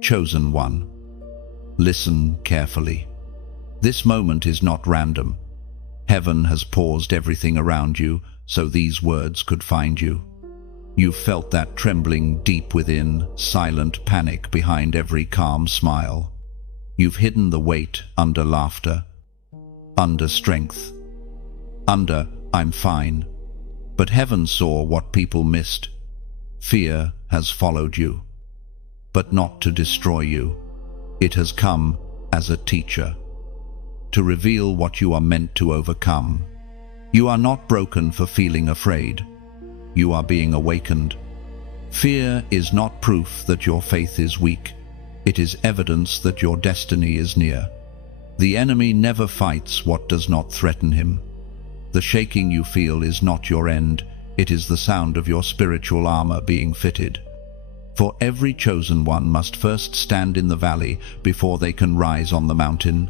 Chosen one, listen carefully. This moment is not random. Heaven has paused everything around you so these words could find you. You've felt that trembling deep within, silent panic behind every calm smile. You've hidden the weight under laughter, under strength, under "I'm fine." But heaven saw what people missed. Fear has followed you, but not to destroy you. It has come as a teacher, to reveal what you are meant to overcome. You are not broken for feeling afraid. You are being awakened. Fear is not proof that your faith is weak. It is evidence that your destiny is near. The enemy never fights what does not threaten him. The shaking you feel is not your end. It is the sound of your spiritual armor being fitted. For every chosen one must first stand in the valley before they can rise on the mountain.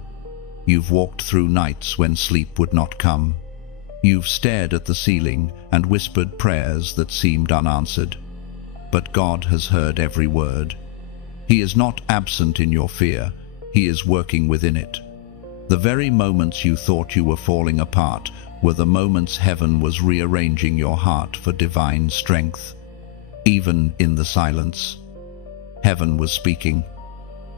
You've walked through nights when sleep would not come. You've stared at the ceiling and whispered prayers that seemed unanswered. But God has heard every word. He is not absent in your fear. He is working within it. The very moments you thought you were falling apart were the moments heaven was rearranging your heart for divine strength. Even in the silence, heaven was speaking.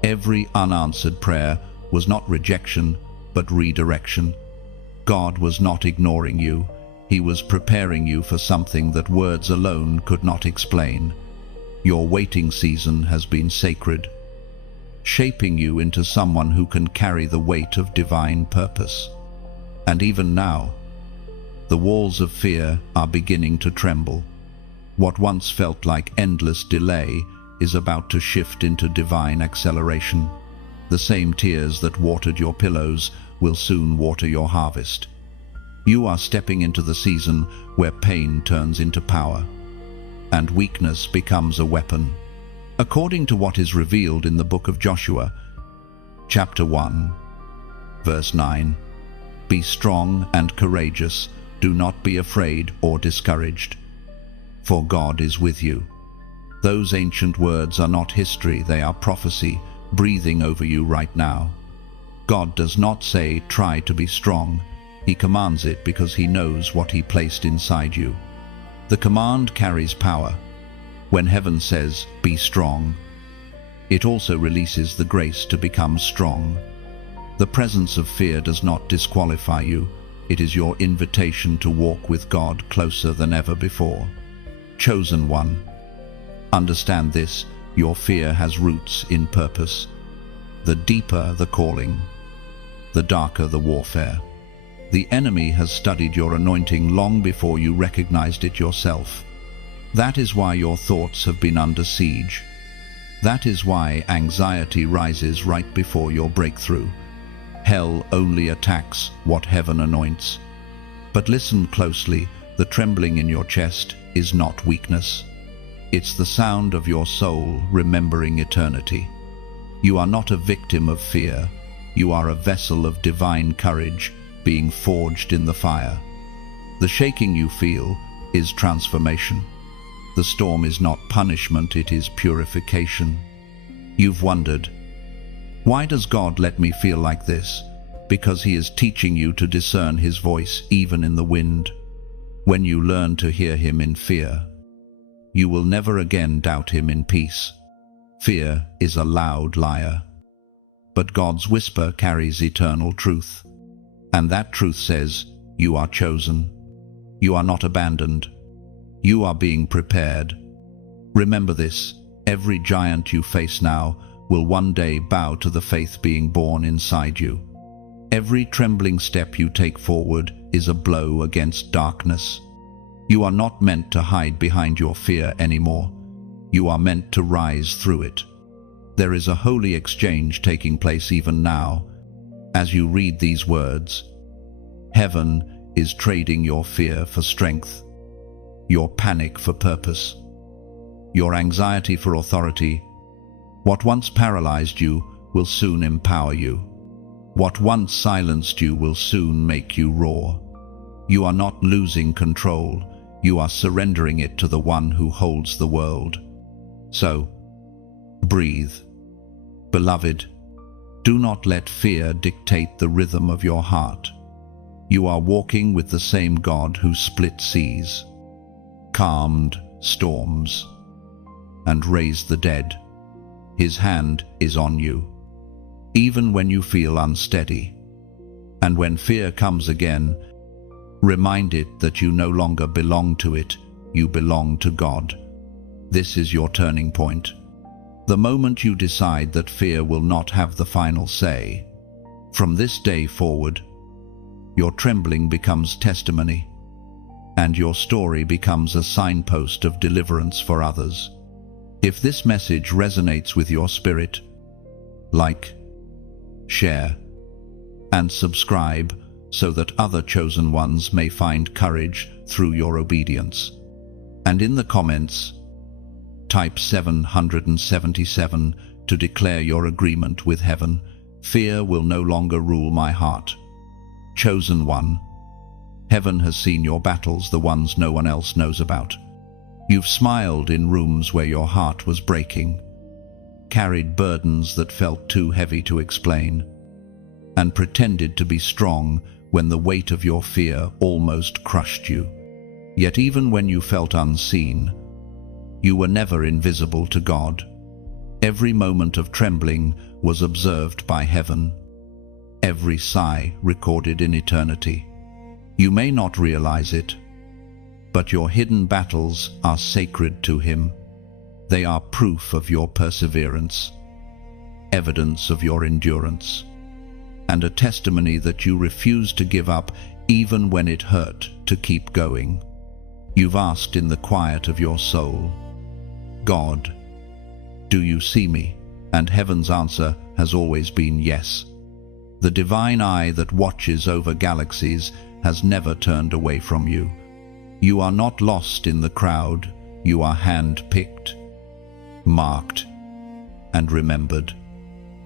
Every unanswered prayer was not rejection, but redirection. God was not ignoring you. He was preparing you for something that words alone could not explain. Your waiting season has been sacred, shaping you into someone who can carry the weight of divine purpose. And even now, the walls of fear are beginning to tremble. What once felt like endless delay is about to shift into divine acceleration. The same tears that watered your pillows will soon water your harvest. You are stepping into the season where pain turns into power, and weakness becomes a weapon. According to what is revealed in the book of Joshua, chapter 1, verse 9, "Be strong and courageous, do not be afraid or discouraged, for God is with you." Those ancient words are not history, they are prophecy, breathing over you right now. God does not say, "Try to be strong." He commands it because He knows what He placed inside you. The command carries power. When heaven says, "Be strong," it also releases the grace to become strong. The presence of fear does not disqualify you. It is your invitation to walk with God closer than ever before. Chosen one, understand this: your fear has roots in purpose. The deeper the calling, the darker the warfare. The enemy has studied your anointing long before you recognized it yourself. That is why your thoughts have been under siege. That is why anxiety rises right before your breakthrough. Hell only attacks what heaven anoints. But listen closely, the trembling in your chest is not weakness. It's the sound of your soul remembering eternity. You are not a victim of fear. You are a vessel of divine courage being forged in the fire. The shaking you feel is transformation. The storm is not punishment, it is purification. You've wondered, why does God let me feel like this? Because He is teaching you to discern His voice even in the wind. When you learn to hear Him in fear, you will never again doubt Him in peace. Fear is a loud liar, but God's whisper carries eternal truth. And that truth says, you are chosen. You are not abandoned. You are being prepared. Remember this: every giant you face now will one day bow to the faith being born inside you. Every trembling step you take forward is a blow against darkness. You are not meant to hide behind your fear anymore. You are meant to rise through it. There is a holy exchange taking place even now. As you read these words, heaven is trading your fear for strength, your panic for purpose, your anxiety for authority. What once paralyzed you will soon empower you. What once silenced you will soon make you roar. You are not losing control. You are surrendering it to the one who holds the world. So, breathe. Beloved, do not let fear dictate the rhythm of your heart. You are walking with the same God who split seas, calmed storms, and raised the dead. His hand is on you, even when you feel unsteady. And when fear comes again, remind it that you no longer belong to it, you belong to God. This is your turning point. The moment you decide that fear will not have the final say. From this day forward, your trembling becomes testimony, and your story becomes a signpost of deliverance for others. If this message resonates with your spirit, like, share, and subscribe so that other chosen ones may find courage through your obedience. And in the comments, type 777 to declare your agreement with heaven. Fear will no longer rule my heart. Chosen one, heaven has seen your battles, the ones no one else knows about. You've smiled in rooms where your heart was breaking, carried burdens that felt too heavy to explain, and pretended to be strong when the weight of your fear almost crushed you. Yet even when you felt unseen, you were never invisible to God. Every moment of trembling was observed by heaven, every sigh recorded in eternity. You may not realize it, but your hidden battles are sacred to Him. They are proof of your perseverance, evidence of your endurance, and a testimony that you refuse to give up even when it hurt to keep going. You've asked in the quiet of your soul, God, do you see me? And heaven's answer has always been yes. The divine eye that watches over galaxies has never turned away from you. You are not lost in the crowd. You are hand-picked, marked, and remembered.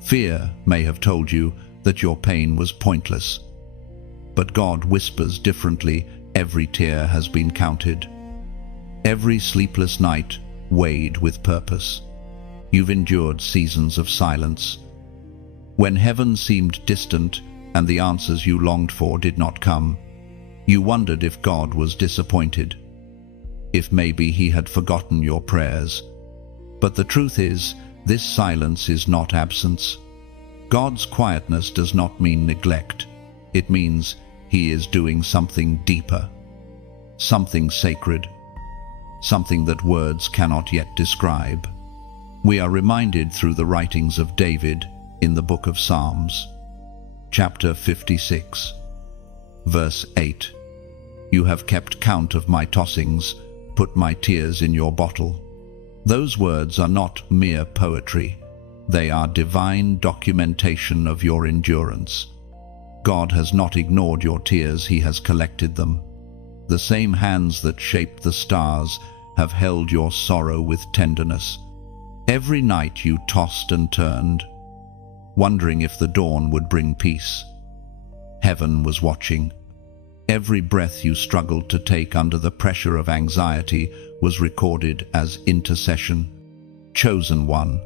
Fear may have told you that your pain was pointless, but God whispers differently. Every tear has been counted. Every sleepless night weighed with purpose. You've endured seasons of silence, when heaven seemed distant and the answers you longed for did not come. You wondered if God was disappointed, if maybe He had forgotten your prayers. But the truth is, this silence is not absence. God's quietness does not mean neglect. It means He is doing something deeper, something sacred, something that words cannot yet describe. We are reminded through the writings of David in the book of Psalms, chapter 56, verse 8. You have kept count of my tossings, put my tears in your bottle. Those words are not mere poetry. They are divine documentation of your endurance. God has not ignored your tears, He has collected them. The same hands that shaped the stars have held your sorrow with tenderness. Every night you tossed and turned, wondering if the dawn would bring peace. Heaven was watching. Every breath you struggled to take under the pressure of anxiety was recorded as intercession. Chosen one,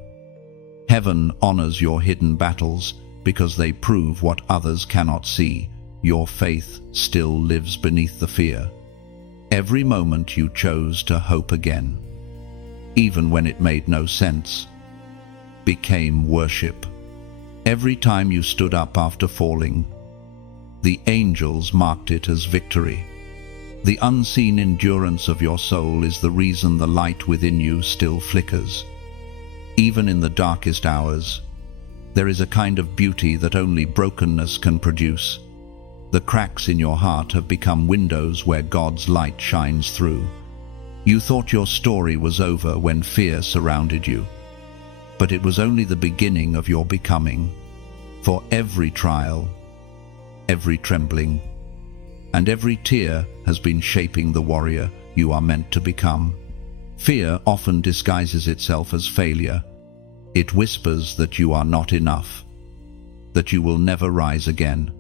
heaven honors your hidden battles because they prove what others cannot see. Your faith still lives beneath the fear. Every moment you chose to hope again, even when it made no sense, became worship. Every time you stood up after falling, the angels marked it as victory. The unseen endurance of your soul is the reason the light within you still flickers. Even in the darkest hours, there is a kind of beauty that only brokenness can produce. The cracks in your heart have become windows where God's light shines through. You thought your story was over when fear surrounded you, but it was only the beginning of your becoming. For every trial, every trembling, and every tear has been shaping the warrior you are meant to become. Fear often disguises itself as failure. It whispers that you are not enough, that you will never rise again,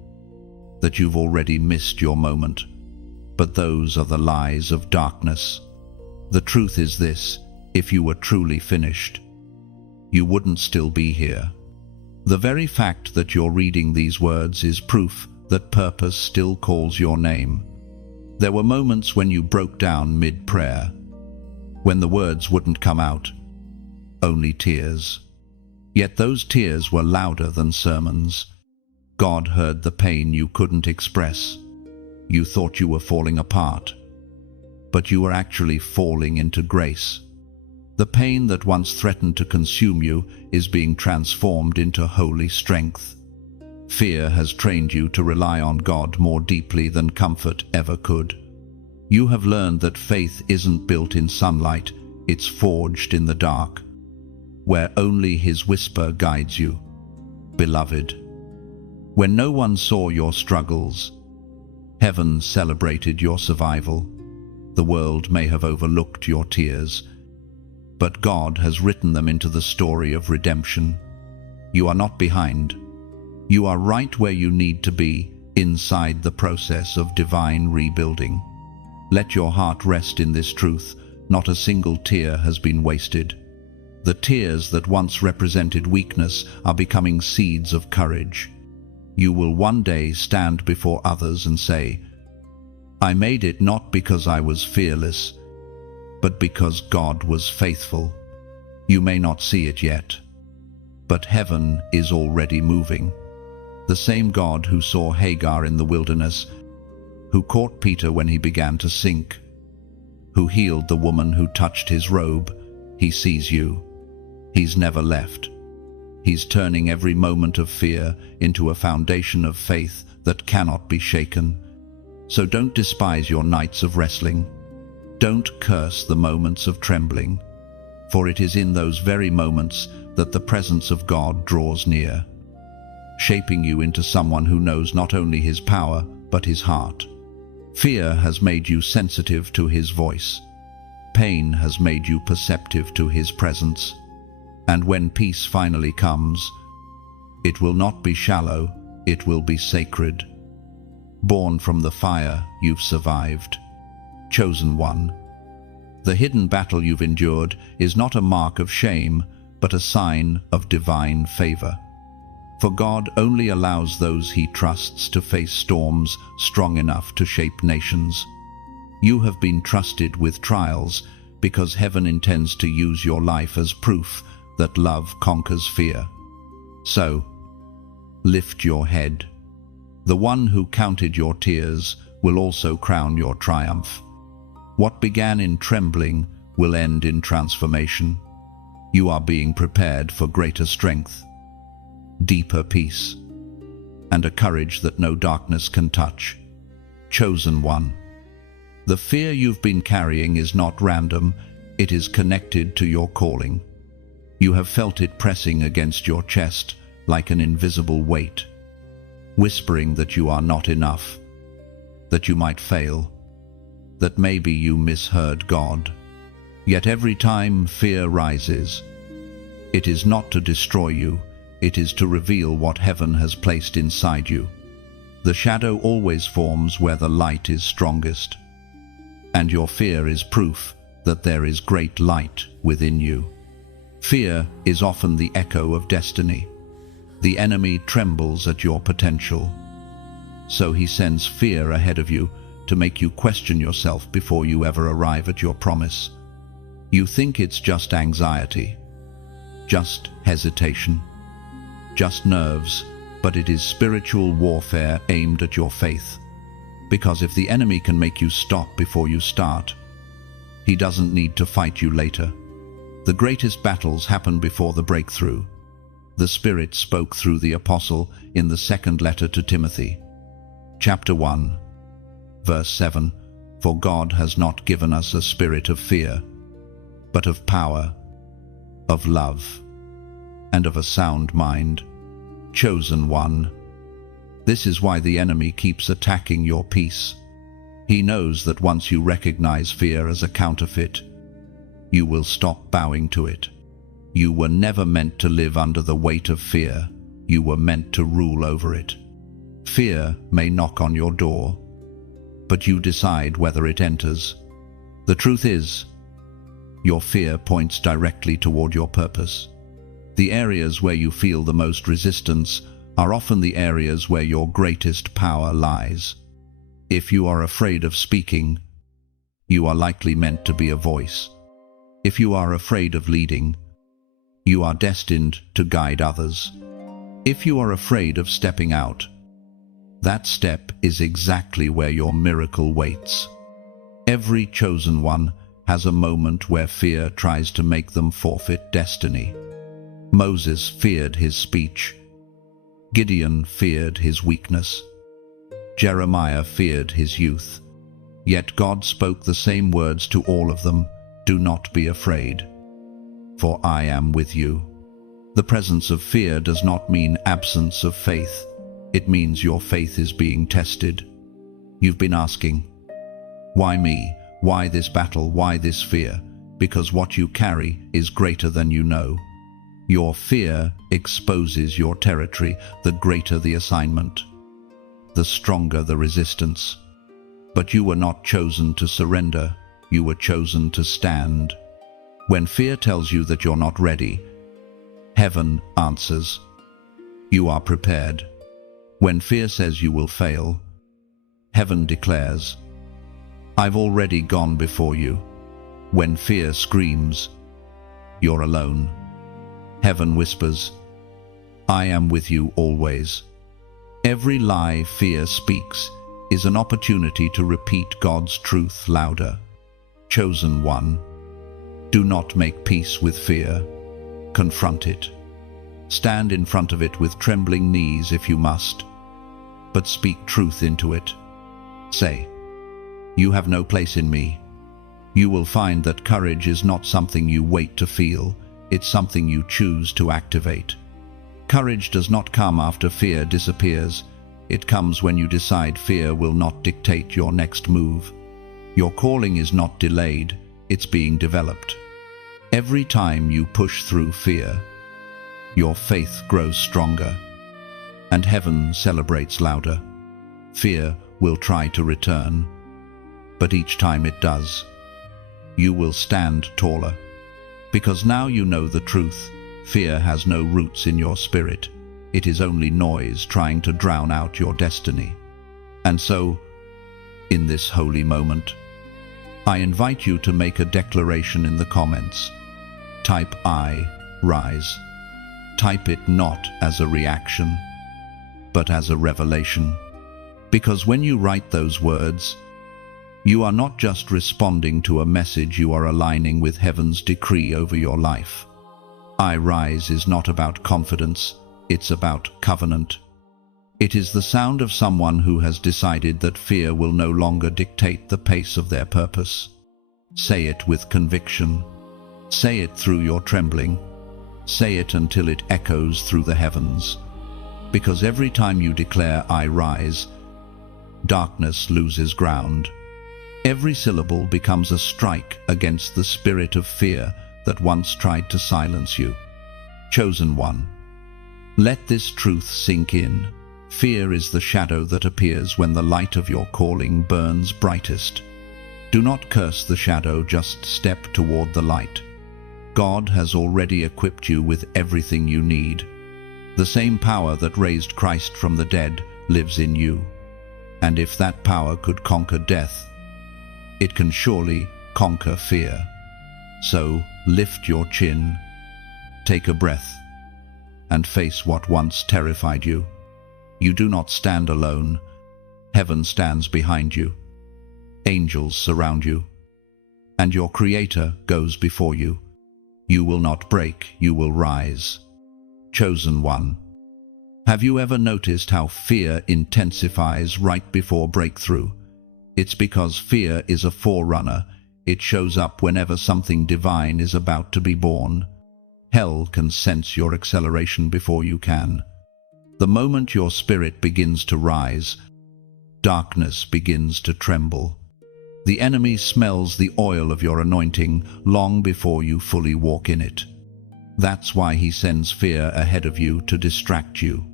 that you've already missed your moment. But those are the lies of darkness. The truth is this: if you were truly finished, you wouldn't still be here. The very fact that you're reading these words is proof that purpose still calls your name. There were moments when you broke down mid-prayer, when the words wouldn't come out, only tears. Yet those tears were louder than sermons. God heard the pain you couldn't express. You thought you were falling apart, but you were actually falling into grace. The pain that once threatened to consume you is being transformed into holy strength. Fear has trained you to rely on God more deeply than comfort ever could. You have learned that faith isn't built in sunlight, it's forged in the dark, where only His whisper guides you. Beloved, when no one saw your struggles, heaven celebrated your survival. The world may have overlooked your tears, but God has written them into the story of redemption. You are not behind. You are right where you need to be, inside the process of divine rebuilding. Let your heart rest in this truth. Not a single tear has been wasted. The tears that once represented weakness are becoming seeds of courage. You will one day stand before others and say, "I made it not because I was fearless, but because God was faithful." You may not see it yet, but heaven is already moving. The same God who saw Hagar in the wilderness, who caught Peter when he began to sink, who healed the woman who touched his robe, He sees you. He's never left. He's turning every moment of fear into a foundation of faith that cannot be shaken. So don't despise your nights of wrestling. Don't curse the moments of trembling, for it is in those very moments that the presence of God draws near, shaping you into someone who knows not only His power, but His heart. Fear has made you sensitive to His voice. Pain has made you perceptive to His presence. And when peace finally comes, it will not be shallow, it will be sacred. Born from the fire, you've survived. Chosen one. The hidden battle you've endured is not a mark of shame, but a sign of divine favor. For God only allows those He trusts to face storms strong enough to shape nations. You have been trusted with trials because heaven intends to use your life as proof that love conquers fear. So, lift your head. The one who counted your tears will also crown your triumph. What began in trembling will end in transformation. You are being prepared for greater strength, deeper peace, and a courage that no darkness can touch. Chosen one. The fear you've been carrying is not random, it is connected to your calling. You have felt it pressing against your chest like an invisible weight, whispering that you are not enough, that you might fail, that maybe you misheard God. Yet every time fear rises, it is not to destroy you, it is to reveal what heaven has placed inside you. The shadow always forms where the light is strongest, and your fear is proof that there is great light within you. Fear is often the echo of destiny. The enemy trembles at your potential, so he sends fear ahead of you to make you question yourself before you ever arrive at your promise. You think it's just anxiety, just hesitation, just nerves, but it is spiritual warfare aimed at your faith. Because if the enemy can make you stop before you start, he doesn't need to fight you later. The greatest battles happen before the breakthrough. The Spirit spoke through the Apostle in the second letter to Timothy. Chapter 1, verse 7, "For God has not given us a spirit of fear, but of power, of love, and of a sound mind." Chosen one. This is why the enemy keeps attacking your peace. He knows that once you recognize fear as a counterfeit, you will stop bowing to it. You were never meant to live under the weight of fear. You were meant to rule over it. Fear may knock on your door, but you decide whether it enters. The truth is, your fear points directly toward your purpose. The areas where you feel the most resistance are often the areas where your greatest power lies. If you are afraid of speaking, you are likely meant to be a voice. If you are afraid of leading, you are destined to guide others. If you are afraid of stepping out, that step is exactly where your miracle waits. Every chosen one has a moment where fear tries to make them forfeit destiny. Moses feared his speech. Gideon feared his weakness. Jeremiah feared his youth. Yet God spoke the same words to all of them: "Do not be afraid, for I am with you." The presence of fear does not mean absence of faith. It means your faith is being tested. You've been asking, why me? Why this battle? Why this fear? Because what you carry is greater than you know. Your fear exposes your territory. The greater the assignment, the stronger the resistance. But you were not chosen to surrender. You were chosen to stand. When fear tells you that you're not ready, heaven answers, "You are prepared." When fear says you will fail, heaven declares, "I've already gone before you." When fear screams, "You're alone," heaven whispers, "I am with you always." Every lie fear speaks is an opportunity to repeat God's truth louder. Chosen one, do not make peace with fear. Confront it. Stand in front of it with trembling knees if you must, but speak truth into it. Say, "You have no place in me." You will find that courage is not something you wait to feel, it's something you choose to activate. Courage does not come after fear disappears. It comes when you decide fear will not dictate your next move. Your calling is not delayed, it's being developed. Every time you push through fear, your faith grows stronger, and heaven celebrates louder. Fear will try to return, but each time it does, you will stand taller. Because now you know the truth. Fear has no roots in your spirit. It is only noise trying to drown out your destiny. And so, in this holy moment, I invite you to make a declaration in the comments. Type "I rise." Type it not as a reaction, but as a revelation. Because when you write those words, you are not just responding to a message, you are aligning with heaven's decree over your life. I rise is not about confidence, it's about covenant. It is the sound of someone who has decided that fear will no longer dictate the pace of their purpose. Say it with conviction. Say it through your trembling. Say it until it echoes through the heavens. Because every time you declare "I rise," darkness loses ground. Every syllable becomes a strike against the spirit of fear that once tried to silence you. Chosen one, let this truth sink in. Fear is the shadow that appears when the light of your calling burns brightest. Do not curse the shadow, just step toward the light. God has already equipped you with everything you need. The same power that raised Christ from the dead lives in you. And if that power could conquer death, it can surely conquer fear. So lift your chin, take a breath, and face what once terrified you. You do not stand alone. Heaven stands behind you. Angels surround you. And your Creator goes before you. You will not break, you will rise. Chosen one, have you ever noticed how fear intensifies right before breakthrough? It's because fear is a forerunner. It shows up whenever something divine is about to be born. Hell can sense your acceleration before you can. The moment your spirit begins to rise, darkness begins to tremble. The enemy smells the oil of your anointing long before you fully walk in it. That's why he sends fear ahead of you to distract you,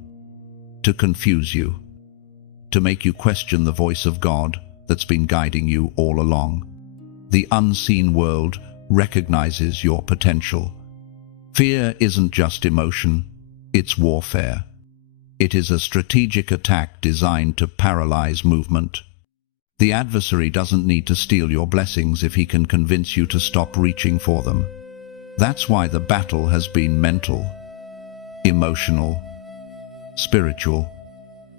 to confuse you, to make you question the voice of God that's been guiding you all along. The unseen world recognizes your potential. Fear isn't just emotion, it's warfare. It is a strategic attack designed to paralyze movement. The adversary doesn't need to steal your blessings if he can convince you to stop reaching for them. That's why the battle has been mental, emotional, spiritual.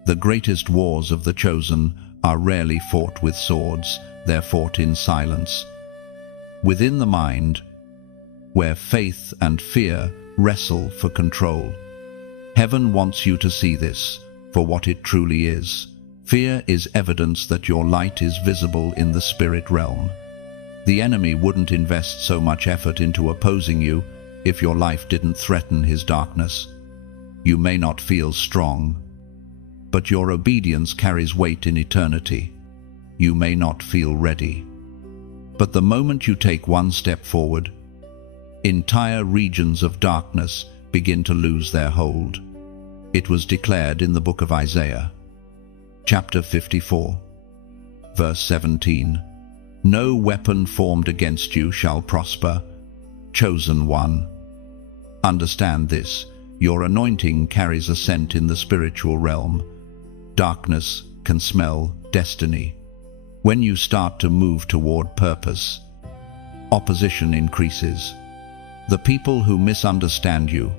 The greatest wars of the chosen are rarely fought with swords, they're fought in silence. Within the mind, where faith and fear wrestle for control. Heaven wants you to see this for what it truly is. Fear is evidence that your light is visible in the spirit realm. The enemy wouldn't invest so much effort into opposing you if your life didn't threaten his darkness. You may not feel strong, but your obedience carries weight in eternity. You may not feel ready, but the moment you take one step forward, entire regions of darkness begin to lose their hold. It was declared in the book of Isaiah, chapter 54, verse 17, "No weapon formed against you shall prosper, chosen one." Understand this, your anointing carries a scent in the spiritual realm. Darkness can smell destiny. When you start to move toward purpose, opposition increases. The people who misunderstand you,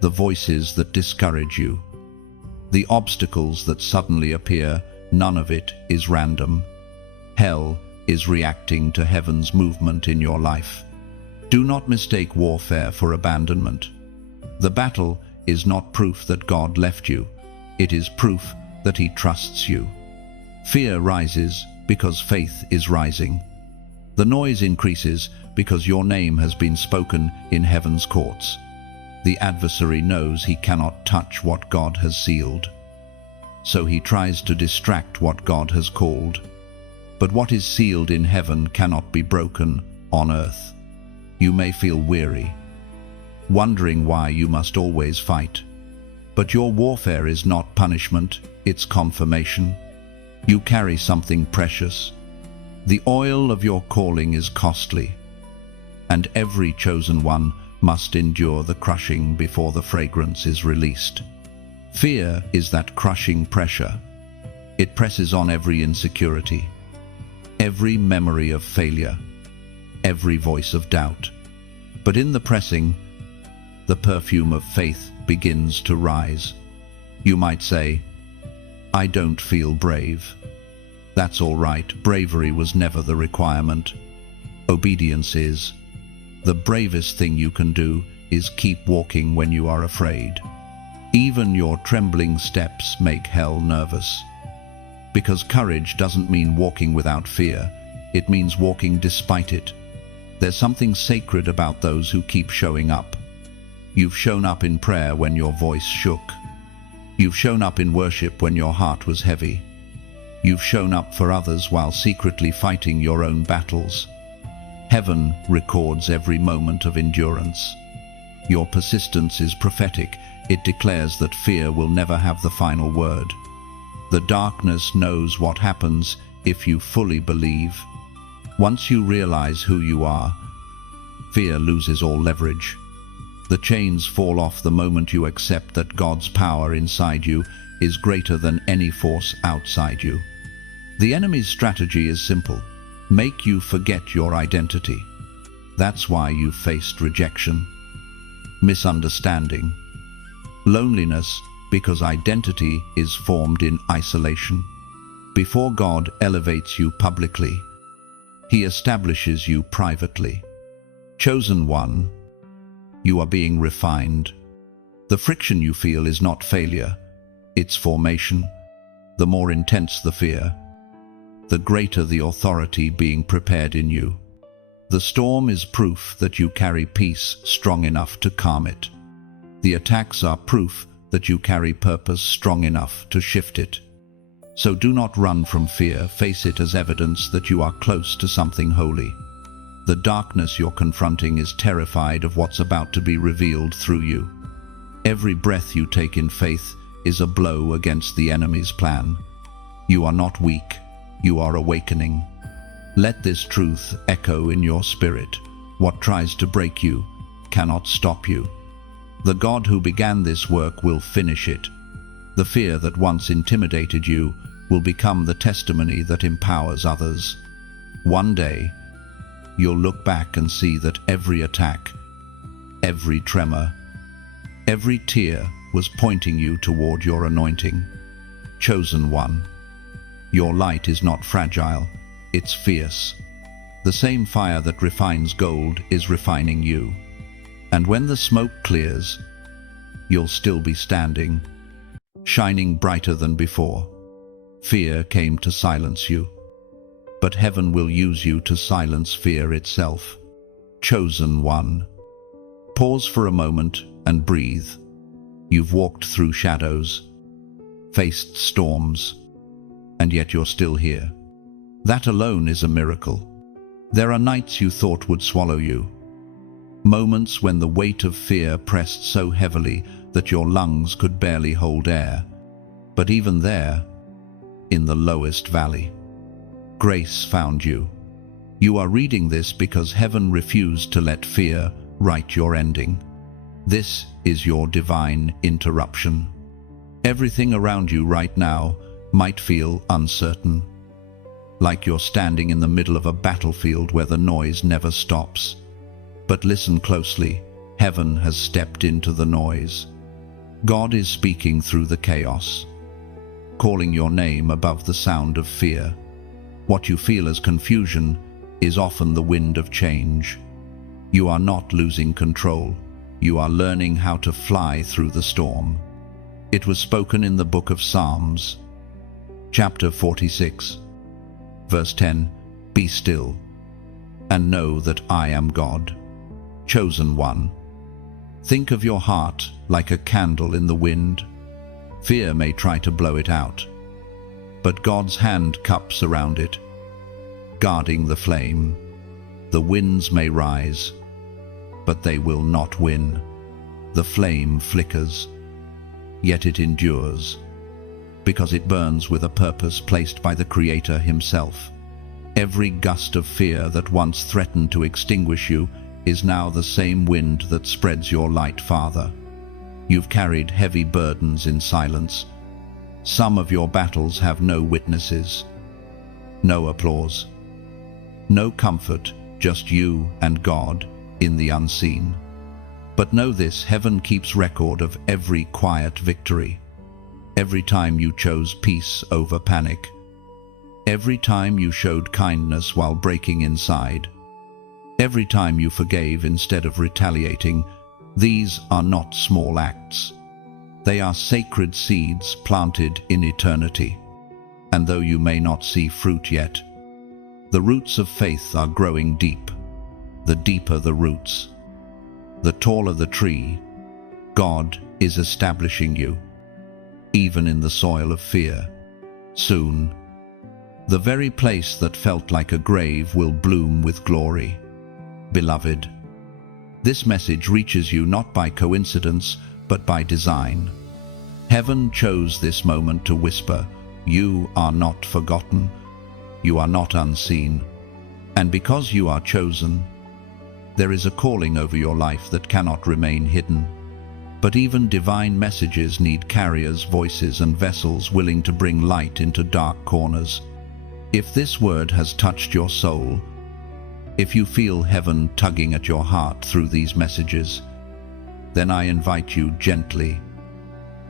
the voices that discourage you, the obstacles that suddenly appear, none of it is random. Hell is reacting to heaven's movement in your life. Do not mistake warfare for abandonment. The battle is not proof that God left you. It is proof that He trusts you. Fear rises because faith is rising. The noise increases because your name has been spoken in heaven's courts. The adversary knows he cannot touch what God has sealed, so he tries to distract what God has called. But what is sealed in heaven cannot be broken on earth. You may feel weary, wondering why you must always fight. But your warfare is not punishment, it's confirmation. You carry something precious. The oil of your calling is costly, and every chosen one must endure the crushing before the fragrance is released. Fear is that crushing pressure. It presses on every insecurity, every memory of failure, every voice of doubt. But in the pressing, the perfume of faith begins to rise. You might say, "I don't feel brave." That's all right. Bravery was never the requirement. Obedience is. The bravest thing you can do is keep walking when you are afraid. Even your trembling steps make hell nervous. Because courage doesn't mean walking without fear. It means walking despite it. There's something sacred about those who keep showing up. You've shown up in prayer when your voice shook. You've shown up in worship when your heart was heavy. You've shown up for others while secretly fighting your own battles. Heaven records every moment of endurance. Your persistence is prophetic. It declares that fear will never have the final word. The darkness knows what happens if you fully believe. Once you realize who you are, fear loses all leverage. The chains fall off the moment you accept that God's power inside you is greater than any force outside you. The enemy's strategy is simple: make you forget your identity. That's why you faced rejection, misunderstanding, loneliness, because identity is formed in isolation. Before God elevates you publicly, He establishes you privately. Chosen one, you are being refined. The friction you feel is not failure, it's formation. The more intense the fear, the greater the authority being prepared in you. The storm is proof that you carry peace strong enough to calm it. The attacks are proof that you carry purpose strong enough to shift it. So do not run from fear, face it as evidence that you are close to something holy. The darkness you're confronting is terrified of what's about to be revealed through you. Every breath you take in faith is a blow against the enemy's plan. You are not weak, you are awakening. Let this truth echo in your spirit. What tries to break you God cannot stop you. The God who began this work will finish it. The fear that once intimidated you will become the testimony that empowers others. One day, you'll look back and see that every attack, every tremor, every tear was pointing you toward your anointing. Chosen one, your light is not fragile, it's fierce. The same fire that refines gold is refining you. And when the smoke clears, you'll still be standing, shining brighter than before. Fear came to silence you, but heaven will use you to silence fear itself. Chosen one, pause for a moment and breathe. You've walked through shadows, faced storms, and yet you're still here. That alone is a miracle. There are nights you thought would swallow you, moments when the weight of fear pressed so heavily that your lungs could barely hold air. But even there, in the lowest valley, grace found you. You are reading this because heaven refused to let fear write your ending. This is your divine interruption. Everything around you right now might feel uncertain, like you're standing in the middle of a battlefield where the noise never stops. But listen closely, heaven has stepped into the noise. God is speaking through the chaos, calling your name above the sound of fear. What you feel as confusion is often the wind of change. You are not losing control. You are learning how to fly through the storm. It was spoken in the book of Psalms, chapter 46, verse 10, "Be still, and know that I am God." Chosen one, think of your heart like a candle in the wind. Fear may try to blow it out, but God's hand cups around it, guarding the flame. The winds may rise, but they will not win. The flame flickers, yet it endures, because it burns with a purpose placed by the Creator himself. Every gust of fear that once threatened to extinguish you is now the same wind that spreads your light farther. You've carried heavy burdens in silence. Some of your battles have no witnesses, no applause, no comfort, just you and God in the unseen. But know this, heaven keeps record of every quiet victory. Every time you chose peace over panic. Every time you showed kindness while breaking inside. Every time you forgave instead of retaliating. These are not small acts. They are sacred seeds planted in eternity. And though you may not see fruit yet, the roots of faith are growing deep. The deeper the roots, the taller the tree. God is establishing you, even in the soil of fear. Soon, the very place that felt like a grave will bloom with glory. Beloved, this message reaches you not by coincidence, but by design. Heaven chose this moment to whisper, "You are not forgotten, you are not unseen." And because you are chosen, there is a calling over your life that cannot remain hidden. But even divine messages need carriers, voices, and vessels willing to bring light into dark corners. If this word has touched your soul, if you feel heaven tugging at your heart through these messages, then I invite you gently,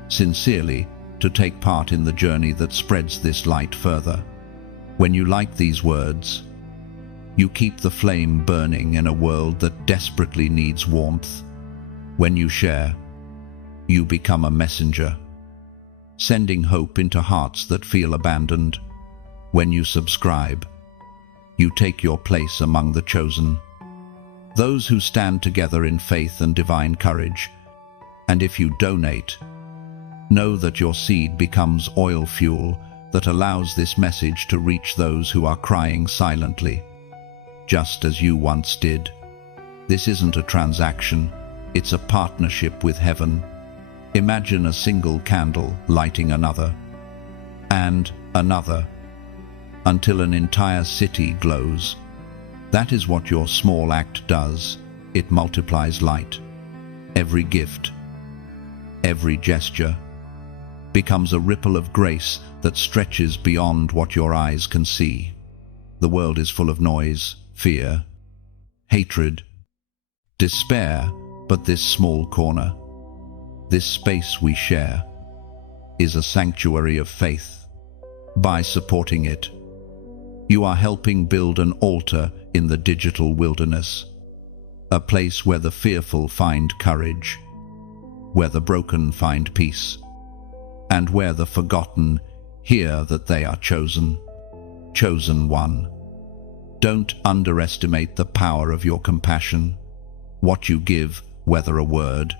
sincerely, to take part in the journey that spreads this light further. When you like these words, you keep the flame burning in a world that desperately needs warmth. When you share, you become a messenger, sending hope into hearts that feel abandoned. When you subscribe, you take your place among the chosen, those who stand together in faith and divine courage. And if you donate, know that your seed becomes oil fuel that allows this message to reach those who are crying silently, just as you once did. This isn't a transaction, it's a partnership with heaven. Imagine a single candle lighting another, and another, until an entire city glows. That is what your small act does. it multiplies light. Every gift, every gesture, becomes a ripple of grace that stretches beyond what your eyes can see. The world is full of noise, fear, hatred, despair, but this small corner, this space we share, is a sanctuary of faith. By supporting it, you are helping build an altar in the digital wilderness, a place where the fearful find courage, where the broken find peace, and where the forgotten hear that they are chosen. Chosen one. Don't underestimate the power of your compassion. What you give, whether a word,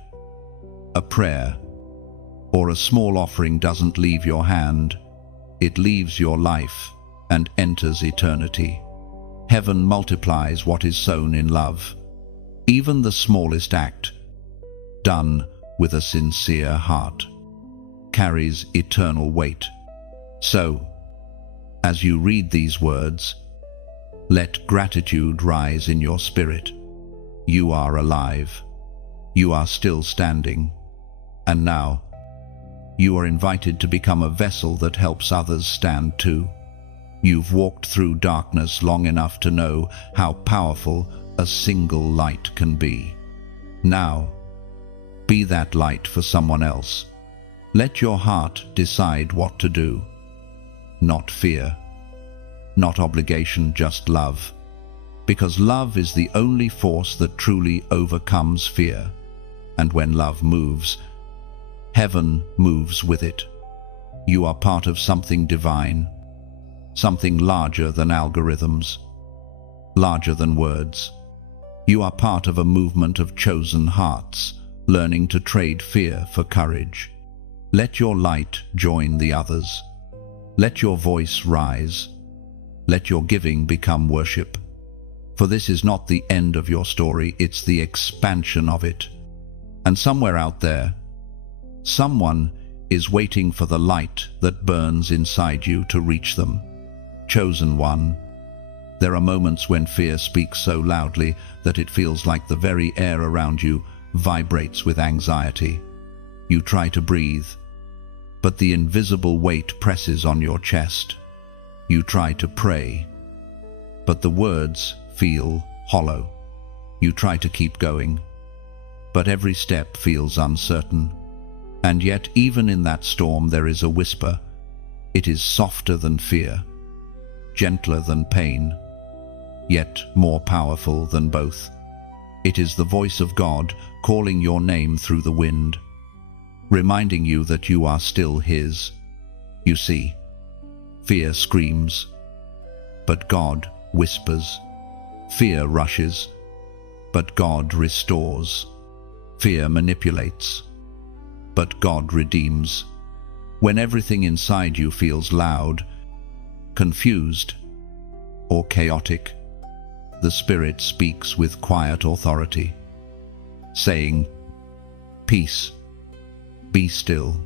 a prayer, or a small offering, doesn't leave your hand. It leaves your life and enters eternity. Heaven multiplies what is sown in love. Even the smallest act, done with a sincere heart, carries eternal weight. So, as you read these words, let gratitude rise in your spirit. You are alive. You are still standing. And now, you are invited to become a vessel that helps others stand too. You've walked through darkness long enough to know how powerful a single light can be. Now, be that light for someone else. Let your heart decide what to do. Not fear, not obligation, just love. Because love is the only force that truly overcomes fear. And when love moves, heaven moves with it. You are part of something divine, something larger than algorithms, larger than words. You are part of a movement of chosen hearts, learning to trade fear for courage. Let your light join the others. Let your voice rise. Let your giving become worship. For this is not the end of your story, it's the expansion of it. And somewhere out there, someone is waiting for the light that burns inside you to reach them. Chosen one. There are moments when fear speaks so loudly that it feels like the very air around you vibrates with anxiety. You try to breathe, but the invisible weight presses on your chest. You try to pray, but the words feel hollow. You try to keep going, but every step feels uncertain. And yet, even in that storm, there is a whisper. It is softer than fear, gentler than pain, yet more powerful than both. It is the voice of God calling your name through the wind, reminding you that you are still His. You see, fear screams, but God whispers. Fear rushes, but God restores. Fear manipulates, but God redeems. When everything inside you feels loud, confused, or chaotic, the Spirit speaks with quiet authority, saying, "Peace, be still."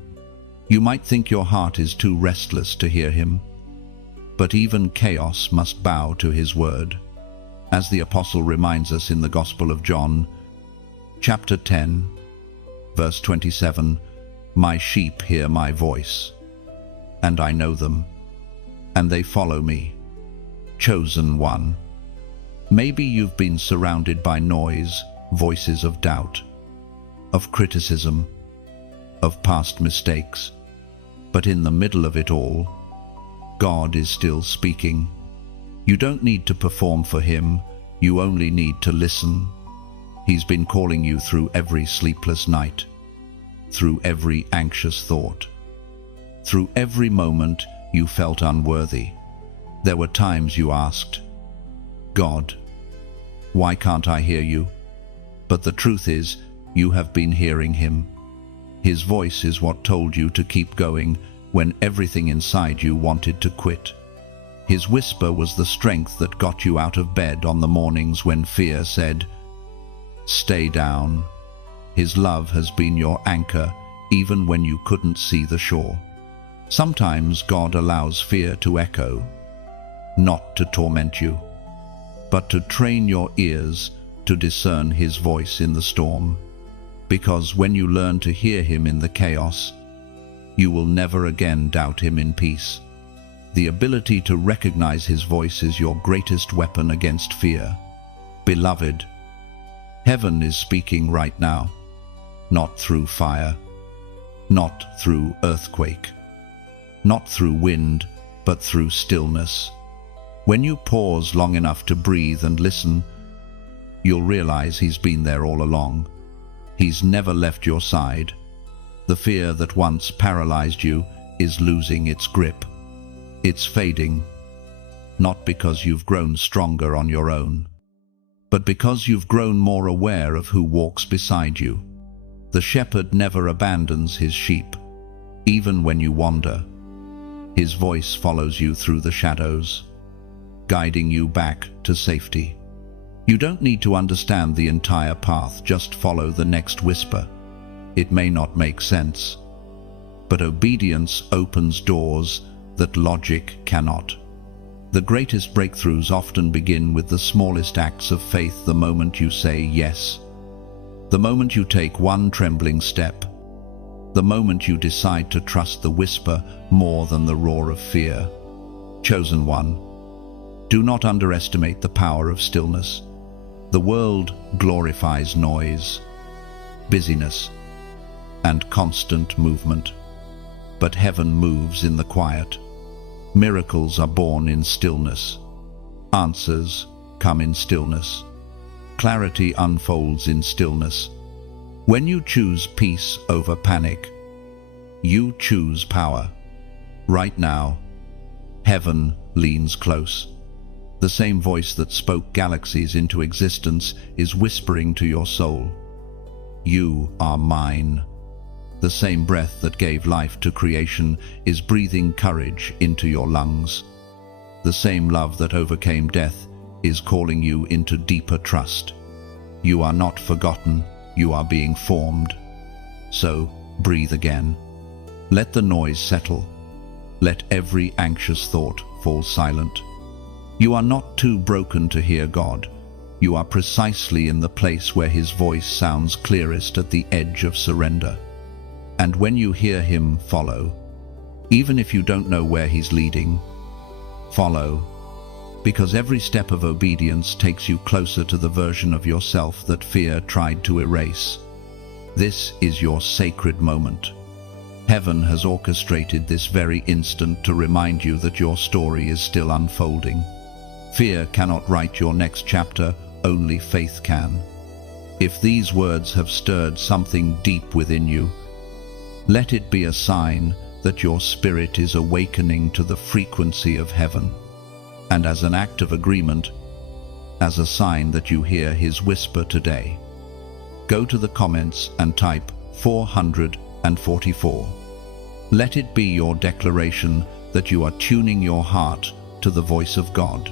You might think your heart is too restless to hear Him, but even chaos must bow to His word. As the Apostle reminds us in the Gospel of John, chapter 10, verse 27, "My sheep hear my voice, and I know them, and they follow me." Chosen one. Maybe you've been surrounded by noise, voices of doubt, of criticism, of past mistakes, but in the middle of it all, God is still speaking. You don't need to perform for Him, you only need to listen. He's been calling you through every sleepless night, through every anxious thought, through every moment you felt unworthy. There were times you asked, "God, why can't I hear you?" But the truth is, you have been hearing Him. His voice is what told you to keep going when everything inside you wanted to quit. His whisper was the strength that got you out of bed on the mornings when fear said, "Stay down." His love has been your anchor even when you couldn't see the shore. Sometimes God allows fear to echo, not to torment you, but to train your ears to discern his voice in the storm. Because when you learn to hear him in the chaos, you will never again doubt him in peace. The ability to recognize his voice is your greatest weapon against fear. Beloved, heaven is speaking right now, not through fire, not through earthquake, not through wind, but through stillness. When you pause long enough to breathe and listen, you'll realize he's been there all along. He's never left your side. The fear that once paralyzed you is losing its grip. It's fading, not because you've grown stronger on your own, but because you've grown more aware of who walks beside you. The shepherd never abandons his sheep, even when you wander. His voice follows you through the shadows, guiding you back to safety. You don't need to understand the entire path, just follow the next whisper. It may not make sense, but obedience opens doors that logic cannot. The greatest breakthroughs often begin with the smallest acts of faith. The moment you say yes, the moment you take one trembling step, the moment you decide to trust the whisper more than the roar of fear. Chosen one, do not underestimate the power of stillness. The world glorifies noise, busyness, and constant movement, but heaven moves in the quiet. Miracles are born in stillness. Answers come in stillness. Clarity unfolds in stillness. When you choose peace over panic, you choose power. Right now, heaven leans close. The same voice that spoke galaxies into existence is whispering to your soul, "You are mine." The same breath that gave life to creation is breathing courage into your lungs. The same love that overcame death is calling you into deeper trust. You are not forgotten, you are being formed. So, breathe again. Let the noise settle. Let every anxious thought fall silent. You are not too broken to hear God. You are precisely in the place where his voice sounds clearest, at the edge of surrender. And when you hear him, follow. Even if you don't know where he's leading, follow. Because every step of obedience takes you closer to the version of yourself that fear tried to erase. This is your sacred moment. Heaven has orchestrated this very instant to remind you that your story is still unfolding. Fear cannot write your next chapter, only faith can. If these words have stirred something deep within you, let it be a sign that your spirit is awakening to the frequency of heaven. And as an act of agreement, as a sign that you hear his whisper today, go to the comments and type 444. Let it be your declaration that you are tuning your heart to the voice of God.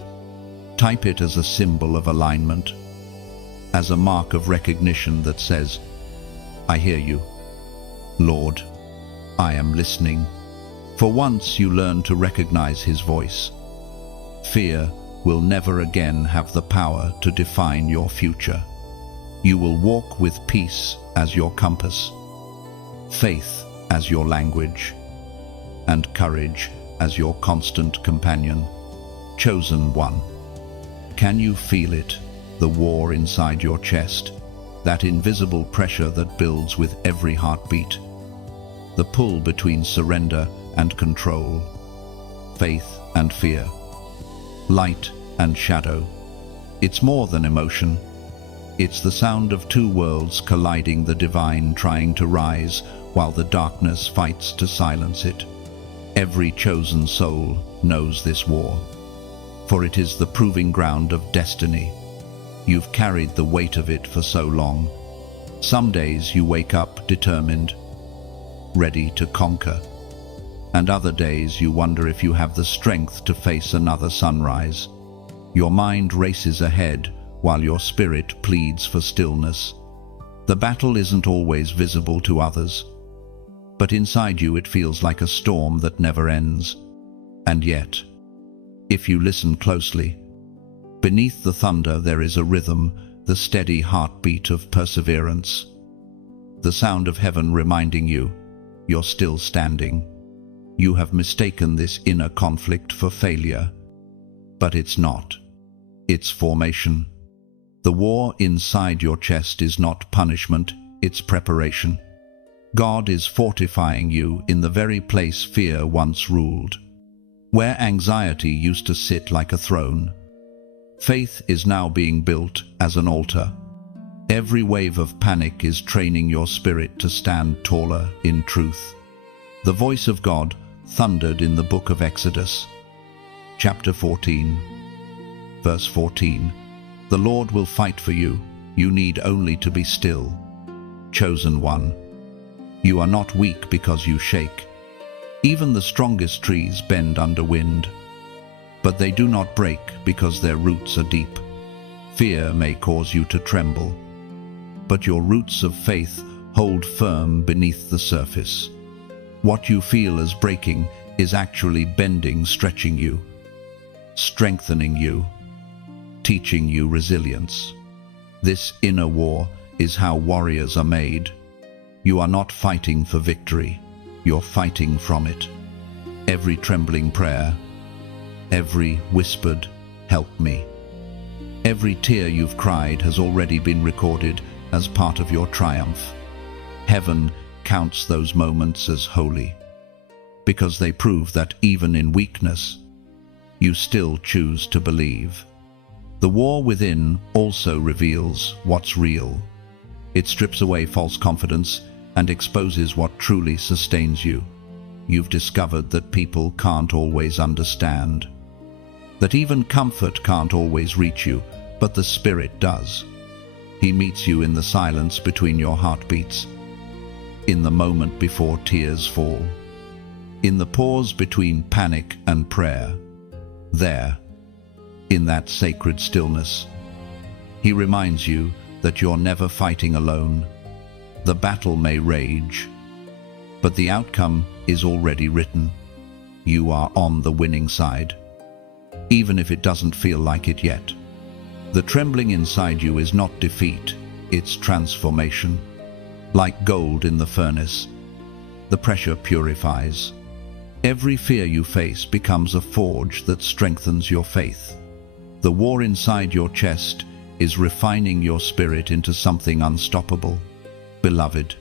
Type it as a symbol of alignment, as a mark of recognition that says, "I hear you, Lord, I am listening." For once you learn to recognize his voice, fear will never again have the power to define your future. You will walk with peace as your compass, faith as your language, and courage as your constant companion. Chosen one, can you feel it, the war inside your chest, that invisible pressure that builds with every heartbeat? The pull between surrender and control, faith and fear, light and shadow. It's more than emotion. It's the sound of two worlds colliding, the divine trying to rise while the darkness fights to silence it. Every chosen soul knows this war, for it is the proving ground of destiny. You've carried the weight of it for so long. Some days you wake up determined, ready to conquer, and other days you wonder if you have the strength to face another sunrise. Your mind races ahead while your spirit pleads for stillness. The battle isn't always visible to others, but inside you it feels like a storm that never ends. And yet, if you listen closely, beneath the thunder there is a rhythm, the steady heartbeat of perseverance, the sound of heaven reminding you you're still standing. You have mistaken this inner conflict for failure, but it's not. It's formation. The war inside your chest is not punishment, it's preparation. God is fortifying you in the very place fear once ruled. Where anxiety used to sit like a throne, faith is now being built as an altar. Every wave of panic is training your spirit to stand taller in truth. The voice of God thundered in the book of Exodus, chapter 14, verse 14. The Lord will fight for you. You need only to be still. Chosen one. You are not weak because you shake. Even the strongest trees bend under wind, but they do not break because their roots are deep. Fear may cause you to tremble, but your roots of faith hold firm beneath the surface. What you feel as breaking is actually bending, stretching you, strengthening you, teaching you resilience. This inner war is how warriors are made. You are not fighting for victory, you're fighting from it. Every trembling prayer, every whispered, "Help me," every tear you've cried has already been recorded as part of your triumph. Heaven counts those moments as holy, because they prove that even in weakness, you still choose to believe. The war within also reveals what's real. It strips away false confidence and exposes what truly sustains you. You've discovered that people can't always understand, that even comfort can't always reach you, but the Spirit does. He meets you in the silence between your heartbeats, in the moment before tears fall, in the pause between panic and prayer. There, in that sacred stillness, He reminds you that you're never fighting alone. The battle may rage, but the outcome is already written. You are on the winning side, even if it doesn't feel like it yet. The trembling inside you is not defeat, it's transformation. Like gold in the furnace, the pressure purifies. Every fear you face becomes a forge that strengthens your faith. The war inside your chest is refining your spirit into something unstoppable. Beloved,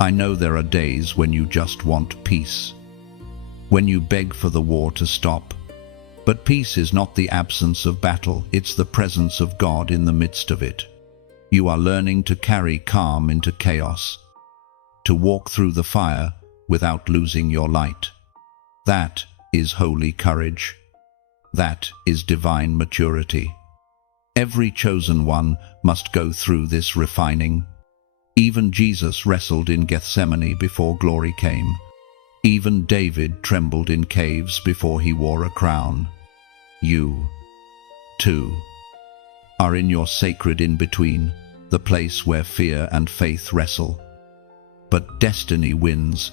I know there are days when you just want peace, when you beg for the war to stop. But peace is not the absence of battle, it's the presence of God in the midst of it. You are learning to carry calm into chaos, to walk through the fire without losing your light. That is holy courage. That is divine maturity. Every chosen one must go through this refining. Even Jesus wrestled in Gethsemane before glory came. Even David trembled in caves before he wore a crown. You, too, are in your sacred in-between, the place where fear and faith wrestle. But destiny wins.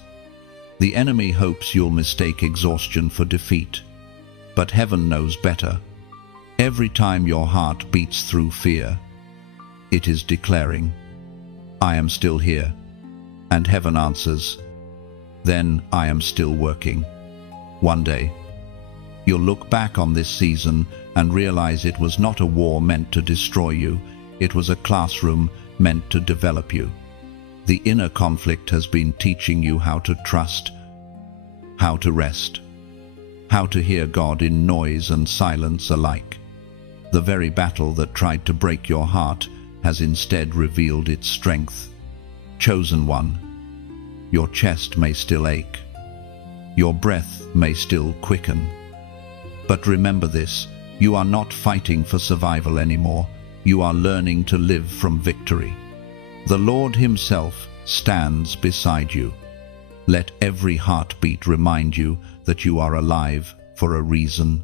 The enemy hopes you'll mistake exhaustion for defeat, but heaven knows better. Every time your heart beats through fear, it is declaring, "I am still here," and heaven answers, "Then I am still working." One day, you'll look back on this season and realize it was not a war meant to destroy you, it was a classroom meant to develop you. The inner conflict has been teaching you how to trust, how to rest, how to hear God in noise and silence alike. The very battle that tried to break your heart has instead revealed its strength. Chosen one, your chest may still ache, your breath may still quicken. But remember this, you are not fighting for survival anymore, you are learning to live from victory. The Lord Himself stands beside you. Let every heartbeat remind you that you are alive for a reason,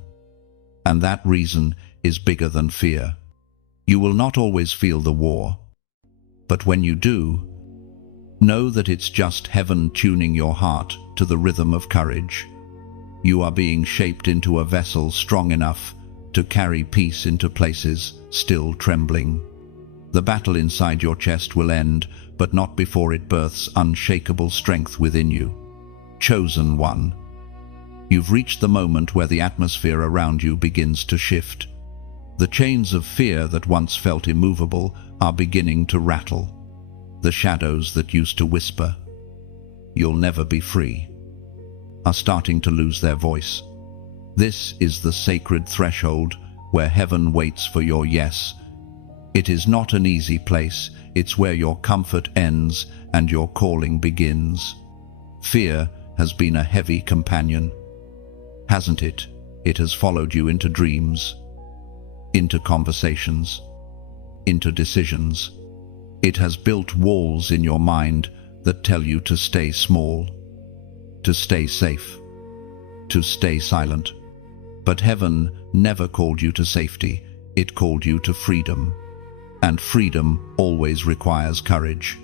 and that reason is bigger than fear. You will not always feel the war, but when you do, know that it's just heaven tuning your heart to the rhythm of courage. You are being shaped into a vessel strong enough to carry peace into places still trembling. The battle inside your chest will end, but not before it births unshakable strength within you. Chosen one. You've reached the moment where the atmosphere around you begins to shift. The chains of fear that once felt immovable are beginning to rattle. The shadows that used to whisper, "You'll never be free," are starting to lose their voice. This is the sacred threshold where heaven waits for your yes. It is not an easy place, it's where your comfort ends and your calling begins. Fear has been a heavy companion, hasn't it? It has followed you into dreams, into conversations, into decisions. It has built walls in your mind that tell you to stay small, to stay safe, to stay silent. But heaven never called you to safety, it called you to freedom. And freedom always requires courage.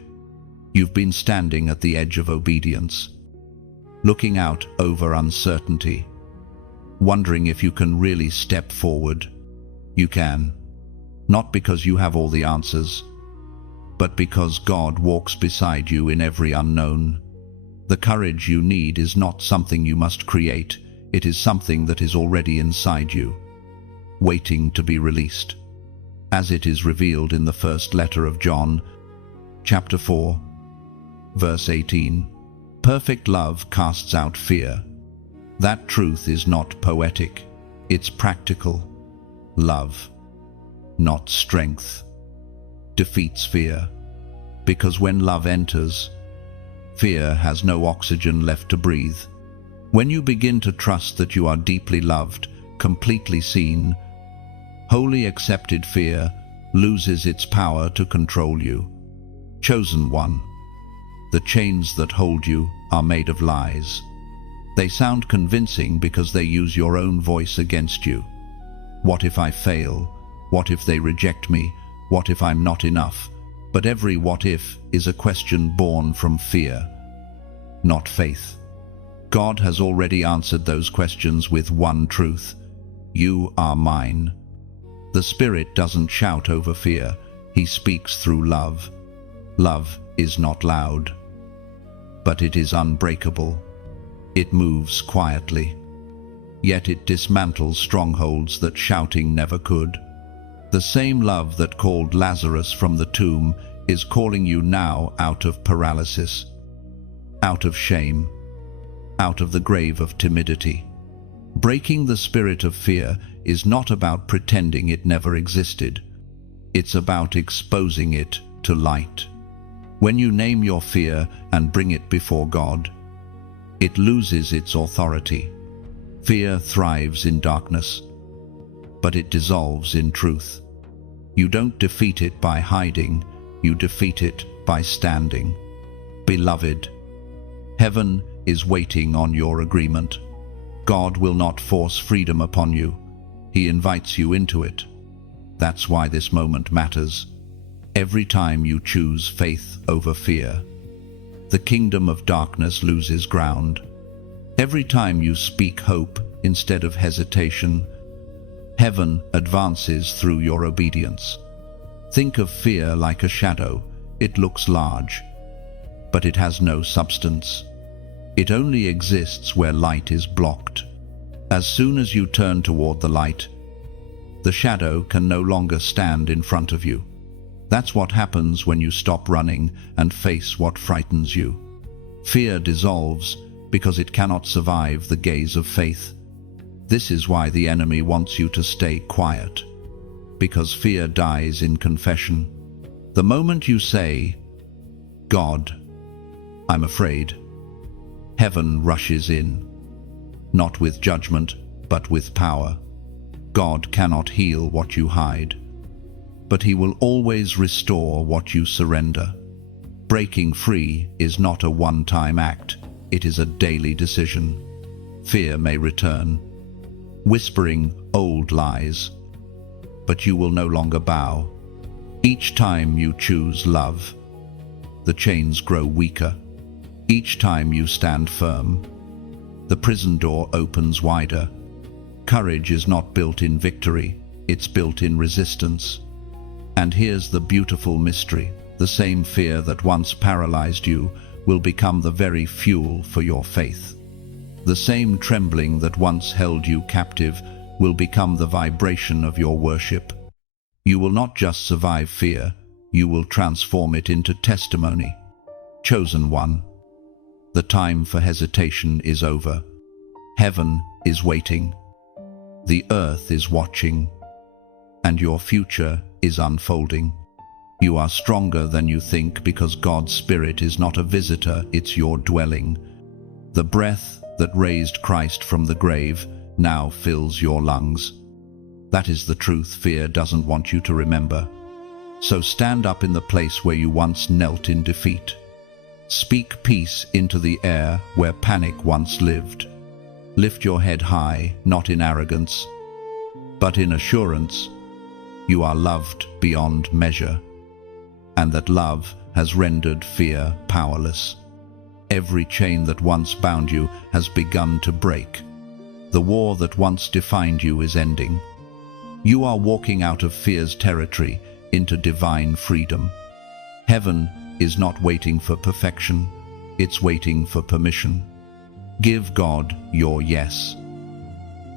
You've been standing at the edge of obedience, looking out over uncertainty, wondering if you can really step forward. You can, not because you have all the answers, but because God walks beside you in every unknown. The courage you need is not something you must create, it is something that is already inside you, waiting to be released. As it is revealed in the first letter of John, chapter 4, verse 18. Perfect love casts out fear. That truth is not poetic, it's practical. Love, not strength, defeats fear. Because when love enters, fear has no oxygen left to breathe. When you begin to trust that you are deeply loved, completely seen, wholly accepted, fear loses its power to control you. Chosen one. The chains that hold you are made of lies. They sound convincing because they use your own voice against you. What if I fail? What if they reject me? What if I'm not enough? But every what if is a question born from fear, not faith. God has already answered those questions with one truth: you are mine. The Spirit doesn't shout over fear, He speaks through love. Love is not loud, but it is unbreakable. It moves quietly, yet it dismantles strongholds that shouting never could. The same love that called Lazarus from the tomb is calling you now out of paralysis, out of shame, out of the grave of timidity. Breaking the spirit of fear is not about pretending it never existed. It's about exposing it to light. When you name your fear and bring it before God, it loses its authority. Fear thrives in darkness, but it dissolves in truth. You don't defeat it by hiding, you defeat it by standing. Beloved, heaven is waiting on your agreement. God will not force freedom upon you. He invites you into it. That's why this moment matters. Every time you choose faith over fear, the kingdom of darkness loses ground. Every time you speak hope instead of hesitation, heaven advances through your obedience. Think of fear like a shadow. It looks large, but it has no substance. It only exists where light is blocked. As soon as you turn toward the light, the shadow can no longer stand in front of you. That's what happens when you stop running and face what frightens you. Fear dissolves because it cannot survive the gaze of faith. This is why the enemy wants you to stay quiet, because fear dies in confession. The moment you say, "God, I'm afraid," heaven rushes in, not with judgment, but with power. God cannot heal what you hide, but He will always restore what you surrender. Breaking free is not a one-time act, it is a daily decision. Fear may return, whispering old lies, but you will no longer bow. Each time you choose love, the chains grow weaker. Each time you stand firm, the prison door opens wider. Courage is not built in victory, it's built in resistance. And here's the beautiful mystery. The same fear that once paralyzed you will become the very fuel for your faith. The same trembling that once held you captive will become the vibration of your worship. You will not just survive fear, you will transform it into testimony. Chosen one, the time for hesitation is over. Heaven is waiting. The earth is watching. And your future is unfolding. You are stronger than you think because God's Spirit is not a visitor, it's your dwelling. The breath that raised Christ from the grave now fills your lungs. That is the truth fear doesn't want you to remember. So stand up in the place where you once knelt in defeat. Speak peace into the air where panic once lived. Lift your head high, not in arrogance, but in assurance. You are loved beyond measure, and that love has rendered fear powerless. Every chain that once bound you has begun to break. The war that once defined you is ending. You are walking out of fear's territory into divine freedom. Heaven is not waiting for perfection, it's waiting for permission. Give God your yes,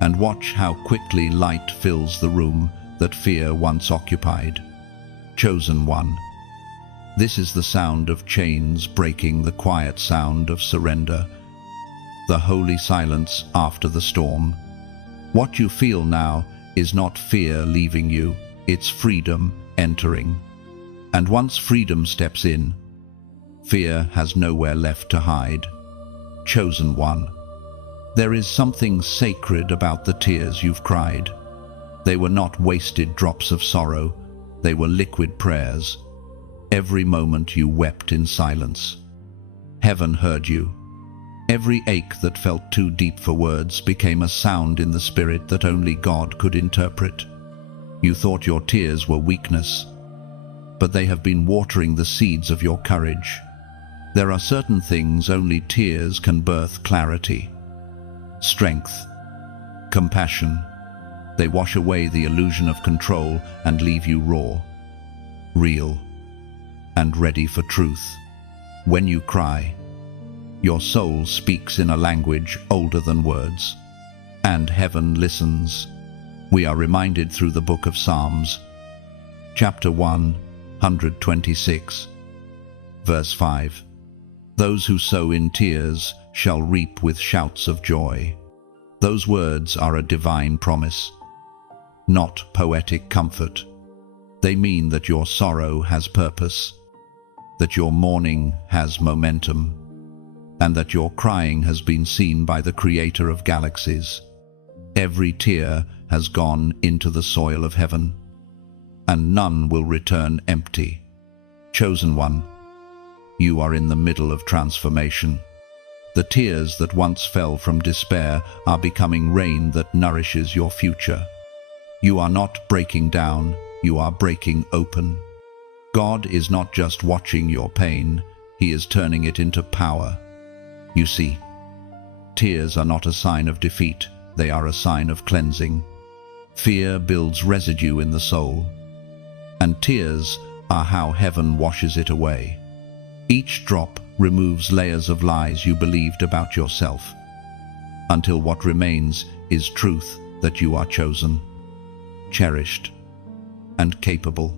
and watch how quickly light fills the room that fear once occupied. Chosen one, this is the sound of chains breaking, the quiet sound of surrender, the holy silence after the storm. What you feel now is not fear leaving you, it's freedom entering. And once freedom steps in, fear has nowhere left to hide. Chosen one, there is something sacred about the tears you've cried. They were not wasted drops of sorrow, they were liquid prayers. Every moment you wept in silence. Heaven heard you. Every ache that felt too deep for words became a sound in the spirit that only God could interpret. You thought your tears were weakness, but they have been watering the seeds of your courage. There are certain things only tears can birth: clarity, strength, compassion. They wash away the illusion of control and leave you raw, real, and ready for truth. When you cry, your soul speaks in a language older than words, and heaven listens. We are reminded through the book of Psalms, chapter 126, verse 5. Those who sow in tears shall reap with shouts of joy. Those words are a divine promise, not poetic comfort. They mean that your sorrow has purpose, that your mourning has momentum, and that your crying has been seen by the Creator of galaxies. Every tear has gone into the soil of heaven, and none will return empty. Chosen one, you are in the middle of transformation. The tears that once fell from despair are becoming rain that nourishes your future. You are not breaking down, you are breaking open. God is not just watching your pain, He is turning it into power. You see, tears are not a sign of defeat, they are a sign of cleansing. Fear builds residue in the soul, and tears are how heaven washes it away. Each drop removes layers of lies you believed about yourself, until what remains is truth that you are chosen, cherished, and capable.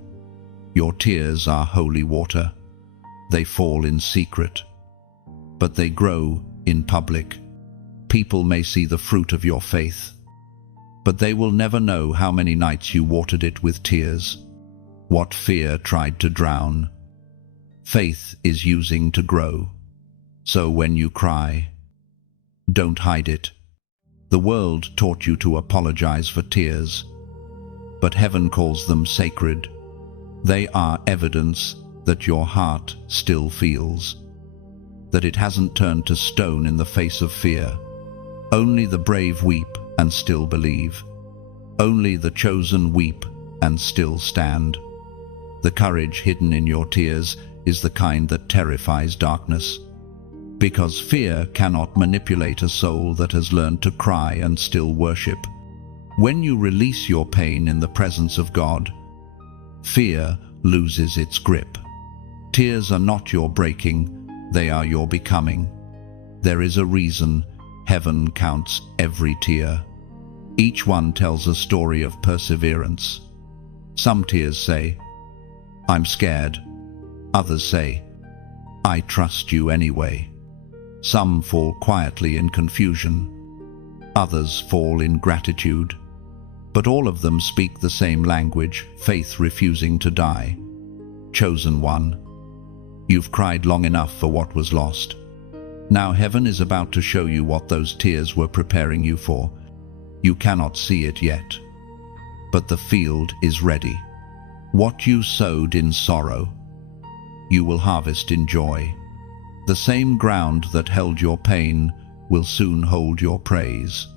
Your tears are holy water. They fall in secret, but they grow in public. People may see the fruit of your faith, but they will never know how many nights you watered it with tears, what fear tried to drown. Faith is using to grow. So when you cry, don't hide it. The world taught you to apologize for tears, but heaven calls them sacred. They are evidence that your heart still feels, that it hasn't turned to stone in the face of fear. Only the brave weep and still believe. Only the chosen weep and still stand. The courage hidden in your tears is the kind that terrifies darkness, because fear cannot manipulate a soul that has learned to cry and still worship. When you release your pain in the presence of God, Fear loses its grip. Tears are not your breaking, they are your becoming. There is a reason heaven counts every tear. Each one tells a story of perseverance. Some tears say, "I'm scared." Others say, "I trust you anyway." Some fall quietly in confusion. Others fall in gratitude. But all of them speak the same language, faith refusing to die. Chosen one, you've cried long enough for what was lost. Now heaven is about to show you what those tears were preparing you for. You cannot see it yet, but the field is ready. What you sowed in sorrow, you will harvest in joy. The same ground that held your pain will soon hold your praise.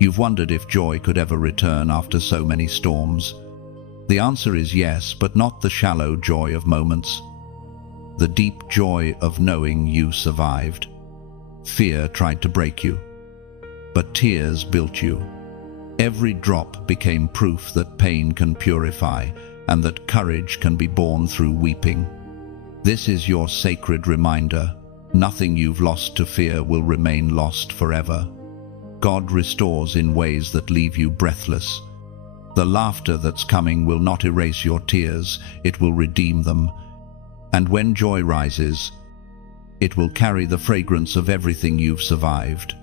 You've wondered if joy could ever return after so many storms. The answer is yes, but not the shallow joy of moments. The deep joy of knowing you survived. Fear tried to break you, but tears built you. Every drop became proof that pain can purify and that courage can be born through weeping. This is your sacred reminder. Nothing you've lost to fear will remain lost forever. God restores in ways that leave you breathless. The laughter that's coming will not erase your tears, it will redeem them. And when joy rises, it will carry the fragrance of everything you've survived.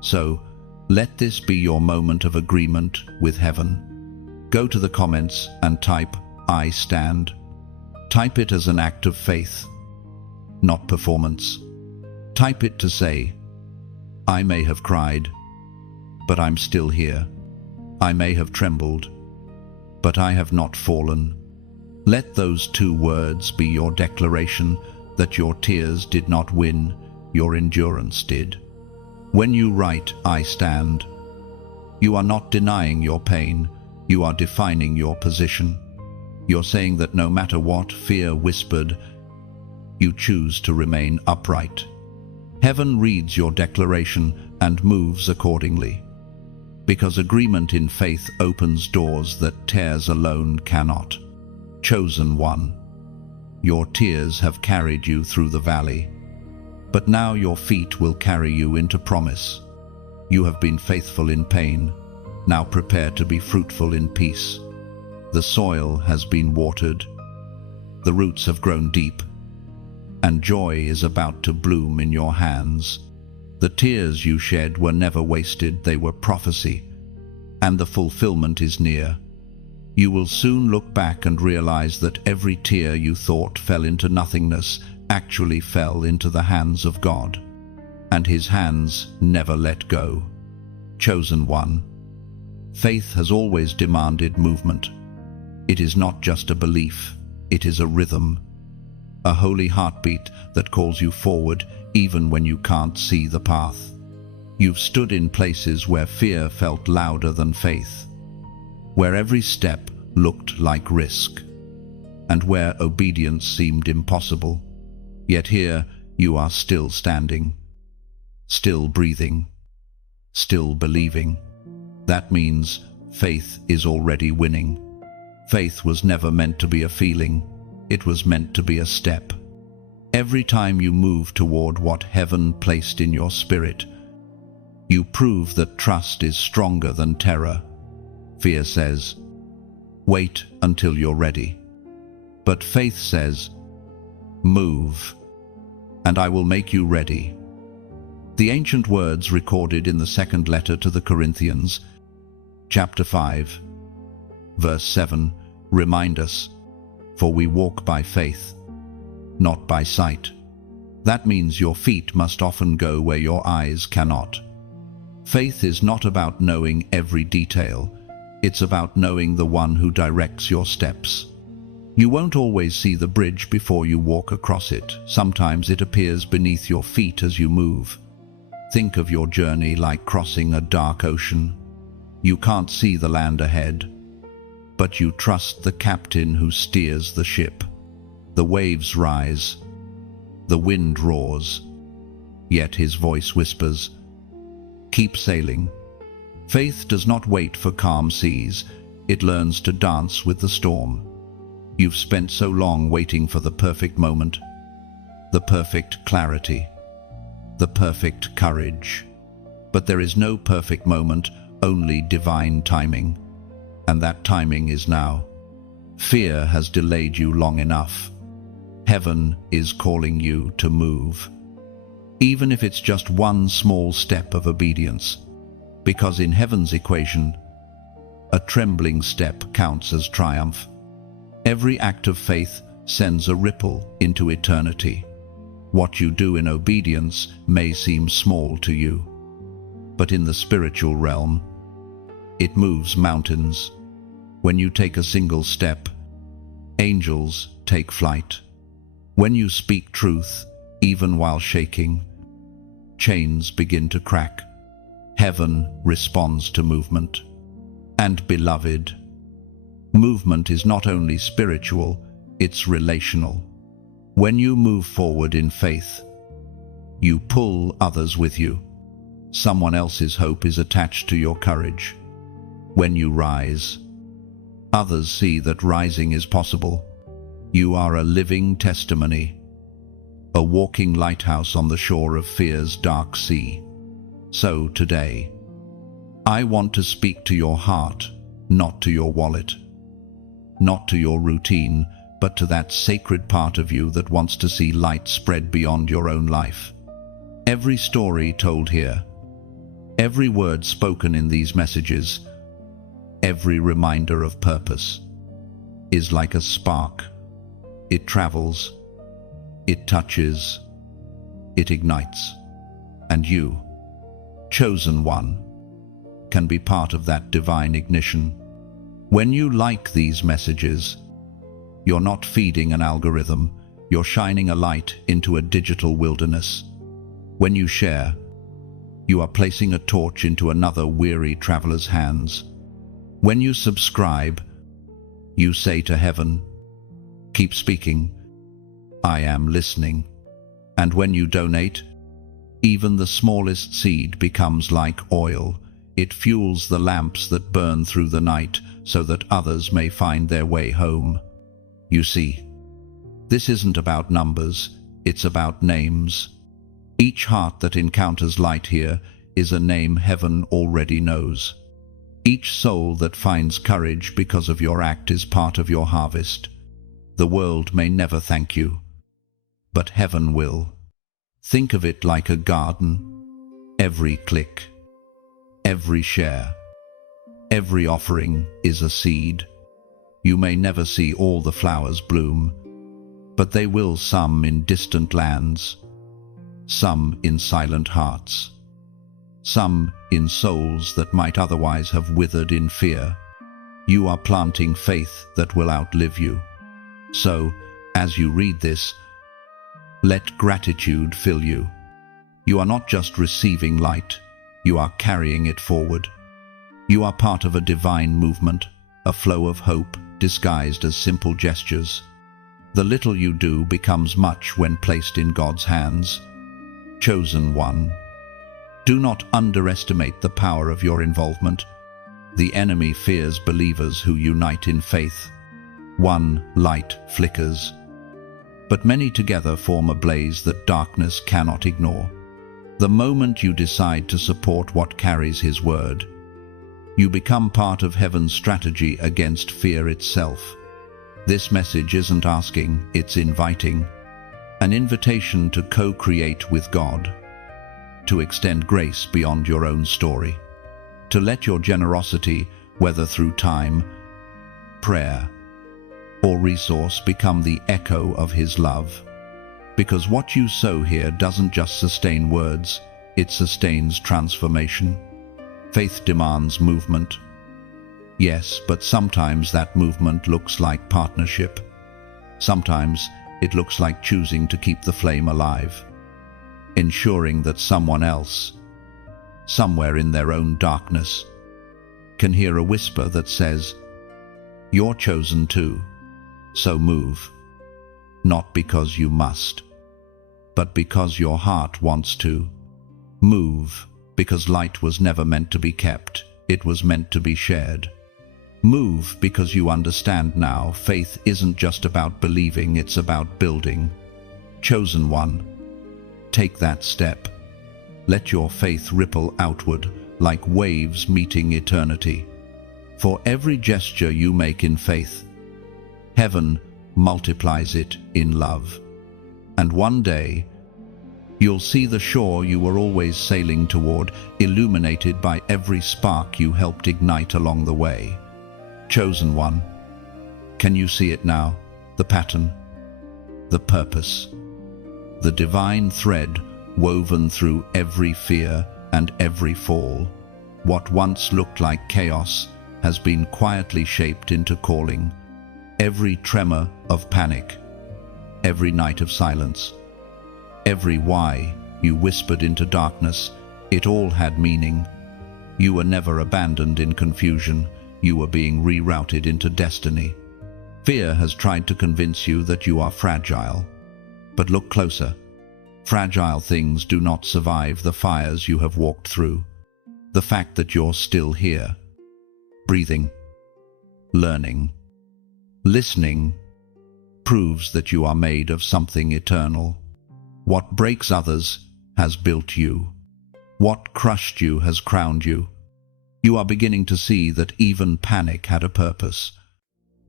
So, let this be your moment of agreement with heaven. Go to the comments and type, "I stand." Type it as an act of faith, not performance. Type it to say, "I may have cried, but I'm still here. I may have trembled, but I have not fallen." Let those 2 words be your declaration that your tears did not win, your endurance did. When you write, "I stand," you are not denying your pain, you are defining your position. You're saying that no matter what fear whispered, you choose to remain upright. Heaven reads your declaration and moves accordingly. Because agreement in faith opens doors that tears alone cannot. Chosen one, your tears have carried you through the valley, but now your feet will carry you into promise. You have been faithful in pain, now prepare to be fruitful in peace. The soil has been watered, the roots have grown deep, and joy is about to bloom in your hands. The tears you shed were never wasted, they were prophecy, and the fulfillment is near. You will soon look back and realize that every tear you thought fell into nothingness actually fell into the hands of God, and His hands never let go. Chosen one, faith has always demanded movement. It is not just a belief, it is a rhythm, a holy heartbeat that calls you forward even when you can't see the path. You've stood in places where fear felt louder than faith, where every step looked like risk, and where obedience seemed impossible. Yet here you are still standing, still breathing, still believing. That means faith is already winning. Faith was never meant to be a feeling, it was meant to be a step. Every time you move toward what heaven placed in your spirit, you prove that trust is stronger than terror. Fear says, "Wait until you're ready." But faith says, "Move, and I will make you ready." The ancient words recorded in the 2nd letter to the Corinthians, chapter 5, verse 7, remind us, "For we walk by faith, not by sight." That means your feet must often go where your eyes cannot. Faith is not about knowing every detail, it's about knowing the one who directs your steps. You won't always see the bridge before you walk across it. Sometimes it appears beneath your feet as you move. Think of your journey like crossing a dark ocean. You can't see the land ahead, but you trust the captain who steers the ship. The waves rise, the wind roars, yet his voice whispers, "Keep sailing." Faith does not wait for calm seas, it learns to dance with the storm. You've spent so long waiting for the perfect moment, the perfect clarity, the perfect courage. But there is no perfect moment, only divine timing. And that timing is now. Fear has delayed you long enough. Heaven is calling you to move. Even if it's just one small step of obedience. Because in heaven's equation, a trembling step counts as triumph. Every act of faith sends a ripple into eternity. What you do in obedience may seem small to you, but in the spiritual realm, it moves mountains. When you take a single step, angels take flight. When you speak truth, even while shaking, chains begin to crack. Heaven responds to movement. And beloved, movement is not only spiritual, it's relational. When you move forward in faith, you pull others with you. Someone else's hope is attached to your courage. When you rise, others see that rising is possible. You are a living testimony, a walking lighthouse on the shore of fear's dark sea. So today, I want to speak to your heart, not to your wallet, not to your routine, but to that sacred part of you that wants to see light spread beyond your own life. Every story told here, every word spoken in these messages, every reminder of purpose, is like a spark. It travels, it touches, it ignites, and you, chosen one, can be part of that divine ignition. When you like these messages, you're not feeding an algorithm, you're shining a light into a digital wilderness. When you share, you are placing a torch into another weary traveler's hands. When you subscribe, you say to heaven, keep speaking, I am listening. And when you donate, even the smallest seed becomes like oil. It fuels the lamps that burn through the night so that others may find their way home. You see, this isn't about numbers, it's about names. Each heart that encounters light here is a name heaven already knows. Each soul that finds courage because of your act is part of your harvest. The world may never thank you, but heaven will. Think of it like a garden. Every click, every share, every offering is a seed. You may never see all the flowers bloom, but they will, some in distant lands, some in silent hearts, some in souls that might otherwise have withered in fear. You are planting faith that will outlive you. So, as you read this, let gratitude fill you. You are not just receiving light, you are carrying it forward. You are part of a divine movement, a flow of hope disguised as simple gestures. The little you do becomes much when placed in God's hands. Chosen one, do not underestimate the power of your involvement. The enemy fears believers who unite in faith. One light flickers, but many together form a blaze that darkness cannot ignore. The moment you decide to support what carries His word, you become part of heaven's strategy against fear itself. This message isn't asking, it's inviting. An invitation to co-create with God, to extend grace beyond your own story, to let your generosity, whether through time, prayer, or resource, become the echo of His love. Because what you sow here doesn't just sustain words, it sustains transformation. Faith demands movement. Yes, but sometimes that movement looks like partnership. Sometimes it looks like choosing to keep the flame alive, ensuring that someone else, somewhere in their own darkness, can hear a whisper that says, "You're chosen too, so move." Not because you must, but because your heart wants to. Move, because light was never meant to be kept, it was meant to be shared. Move because you understand now faith isn't just about believing, it's about building. Chosen one, take that step. Let your faith ripple outward like waves meeting eternity. For every gesture you make in faith, heaven multiplies it in love. And one day, you'll see the shore you were always sailing toward, illuminated by every spark you helped ignite along the way. Chosen one, can you see it now? The pattern, the purpose, the divine thread woven through every fear and every fall. What once looked like chaos has been quietly shaped into calling. Every tremor of panic, every night of silence, every why you whispered into darkness, it all had meaning. You were never abandoned in confusion. You were being rerouted into destiny. Fear has tried to convince you that you are fragile. But look closer. Fragile things do not survive the fires you have walked through. The fact that you're still here, breathing, learning, listening, proves that you are made of something eternal. What breaks others has built you. What crushed you has crowned you. You are beginning to see that even panic had a purpose.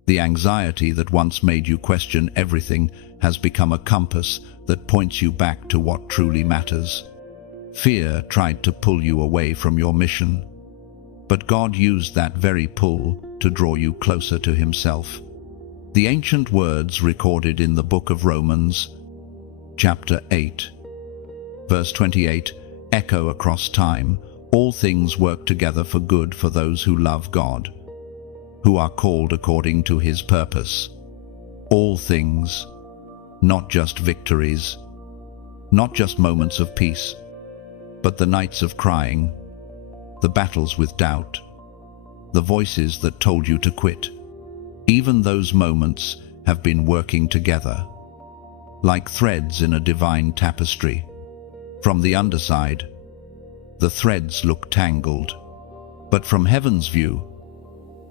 The anxiety that once made you question everything has become a compass that points you back to what truly matters. Fear tried to pull you away from your mission, but God used that very pull to draw you closer to Himself. The ancient words recorded in the book of Romans, chapter 8, verse 28, echo across time. All things work together for good for those who love God, who are called according to His purpose. All things, not just victories, not just moments of peace, but the nights of crying, the battles with doubt, the voices that told you to quit. Even those moments have been working together, like threads in a divine tapestry. From the underside, the threads look tangled, but from heaven's view,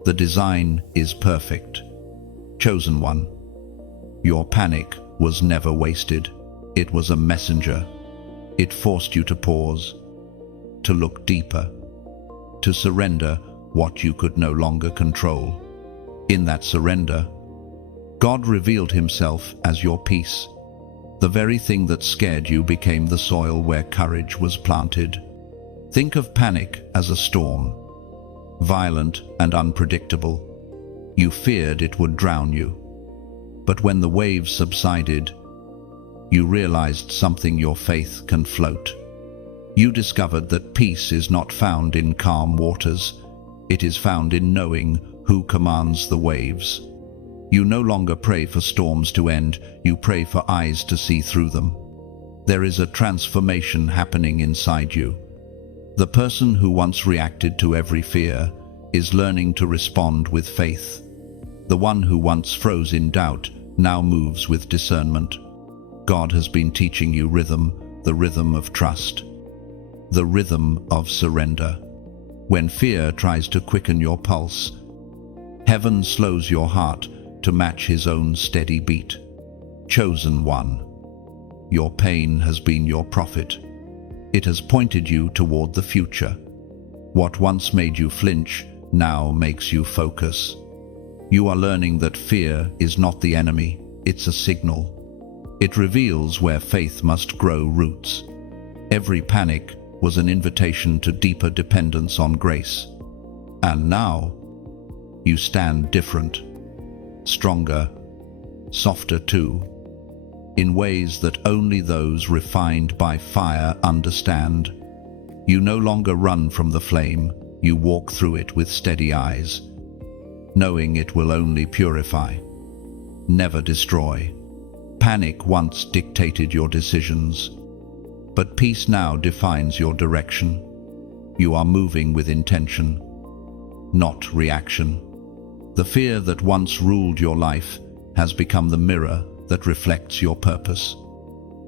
the design is perfect. Chosen one, your panic was never wasted. It was a messenger. It forced you to pause, to look deeper, to surrender what you could no longer control. In that surrender, God revealed Himself as your peace. The very thing that scared you became the soil where courage was planted. Think of panic as a storm, violent and unpredictable. You feared it would drown you. But when the waves subsided, you realized something: your faith can float. You discovered that peace is not found in calm waters. It is found in knowing who commands the waves. You no longer pray for storms to end. You pray for eyes to see through them. There is a transformation happening inside you. The person who once reacted to every fear is learning to respond with faith. The one who once froze in doubt now moves with discernment. God has been teaching you rhythm, the rhythm of trust, the rhythm of surrender. When fear tries to quicken your pulse, heaven slows your heart to match His own steady beat. Chosen one, your pain has been your prophet. It has pointed you toward the future. What once made you flinch now makes you focus. You are learning that fear is not the enemy, it's a signal. It reveals where faith must grow roots. Every panic was an invitation to deeper dependence on grace. And now, you stand different, stronger, softer too, in ways that only those refined by fire understand. You no longer run from the flame, you walk through it with steady eyes, knowing it will only purify, never destroy. Panic once dictated your decisions, but peace now defines your direction. You are moving with intention, not reaction. The fear that once ruled your life has become the mirror that reflects your purpose.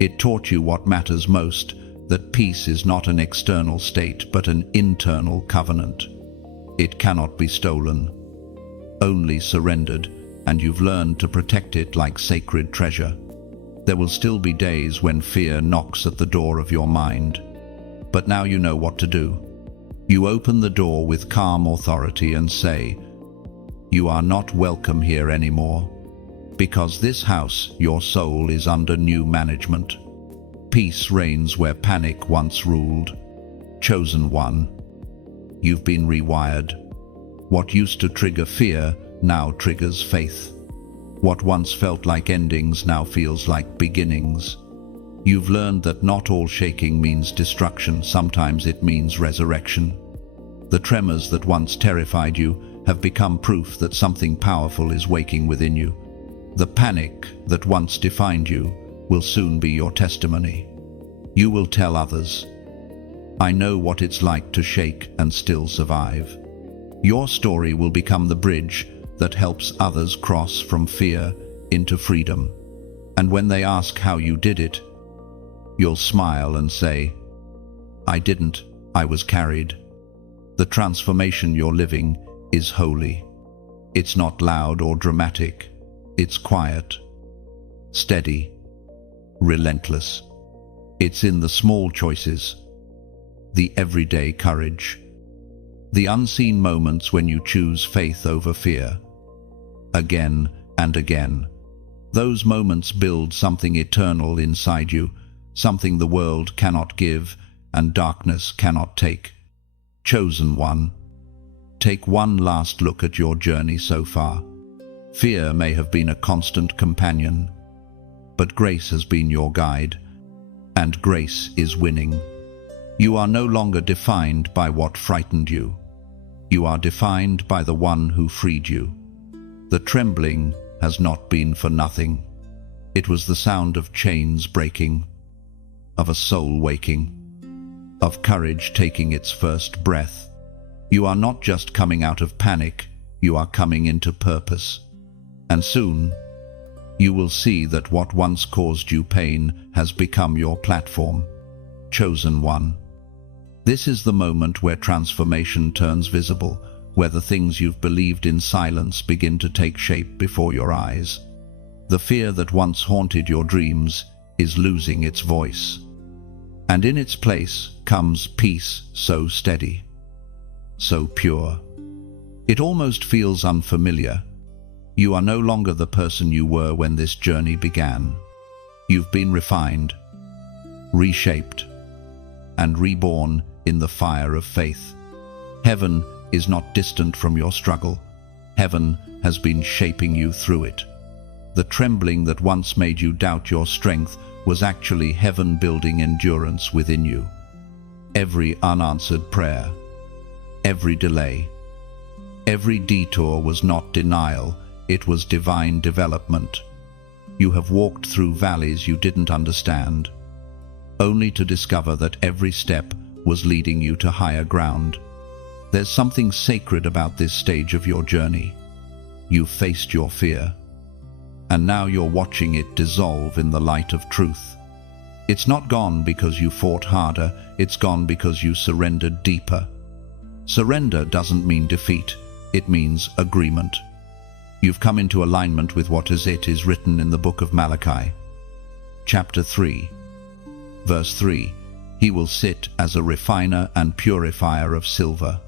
It taught you what matters most, that peace is not an external state but an internal covenant. It cannot be stolen, only surrendered, and you've learned to protect it like sacred treasure. There will still be days when fear knocks at the door of your mind, but now you know what to do. You open the door with calm authority and say, "You are not welcome here anymore, because this house, your soul, is under new management." Peace reigns where panic once ruled. Chosen one, you've been rewired. What used to trigger fear now triggers faith. What once felt like endings now feels like beginnings. You've learned that not all shaking means destruction, sometimes it means resurrection. The tremors that once terrified you have become proof that something powerful is waking within you. The panic that once defined you will soon be your testimony. You will tell others, "I know what it's like to shake and still survive." Your story will become the bridge that helps others cross from fear into freedom. And when they ask how you did it, you'll smile and say, "I didn't, I was carried." The transformation you're living is holy. It's not loud or dramatic. It's quiet, steady, relentless. It's in the small choices, the everyday courage, the unseen moments when you choose faith over fear. Again and again, those moments build something eternal inside you, something the world cannot give and darkness cannot take. Chosen one, take one last look at your journey so far. Fear may have been a constant companion, but grace has been your guide, and grace is winning. You are no longer defined by what frightened you. You are defined by the one who freed you. The trembling has not been for nothing. It was the sound of chains breaking, of a soul waking, of courage taking its first breath. You are not just coming out of panic, you are coming into purpose. And soon, you will see that what once caused you pain has become your platform. Chosen one. This is the moment where transformation turns visible, where the things you've believed in silence begin to take shape before your eyes. The fear that once haunted your dreams is losing its voice. And in its place comes peace so steady, so pure. It almost feels unfamiliar. You are no longer the person you were when this journey began. You've been refined, reshaped, and reborn in the fire of faith. Heaven is not distant from your struggle. Heaven has been shaping you through it. The trembling that once made you doubt your strength was actually heaven building endurance within you. Every unanswered prayer, every delay, every detour was not denial, it was divine development. You have walked through valleys you didn't understand, only to discover that every step was leading you to higher ground. There's something sacred about this stage of your journey. You've faced your fear, and now you're watching it dissolve in the light of truth. It's not gone because you fought harder, it's gone because you surrendered deeper. Surrender doesn't mean defeat, it means agreement. You've come into alignment with what is written in the book of Malachi. Chapter 3, verse 3, "He will sit as a refiner and purifier of silver."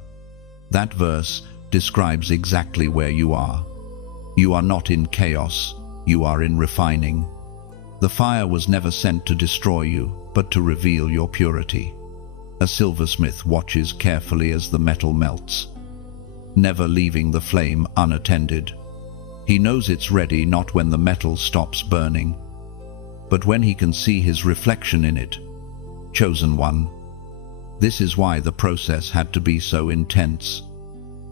That verse describes exactly where you are. You are not in chaos, you are in refining. The fire was never sent to destroy you, but to reveal your purity. A silversmith watches carefully as the metal melts, never leaving the flame unattended. He knows it's ready not when the metal stops burning, but when he can see his reflection in it. Chosen one. This is why the process had to be so intense.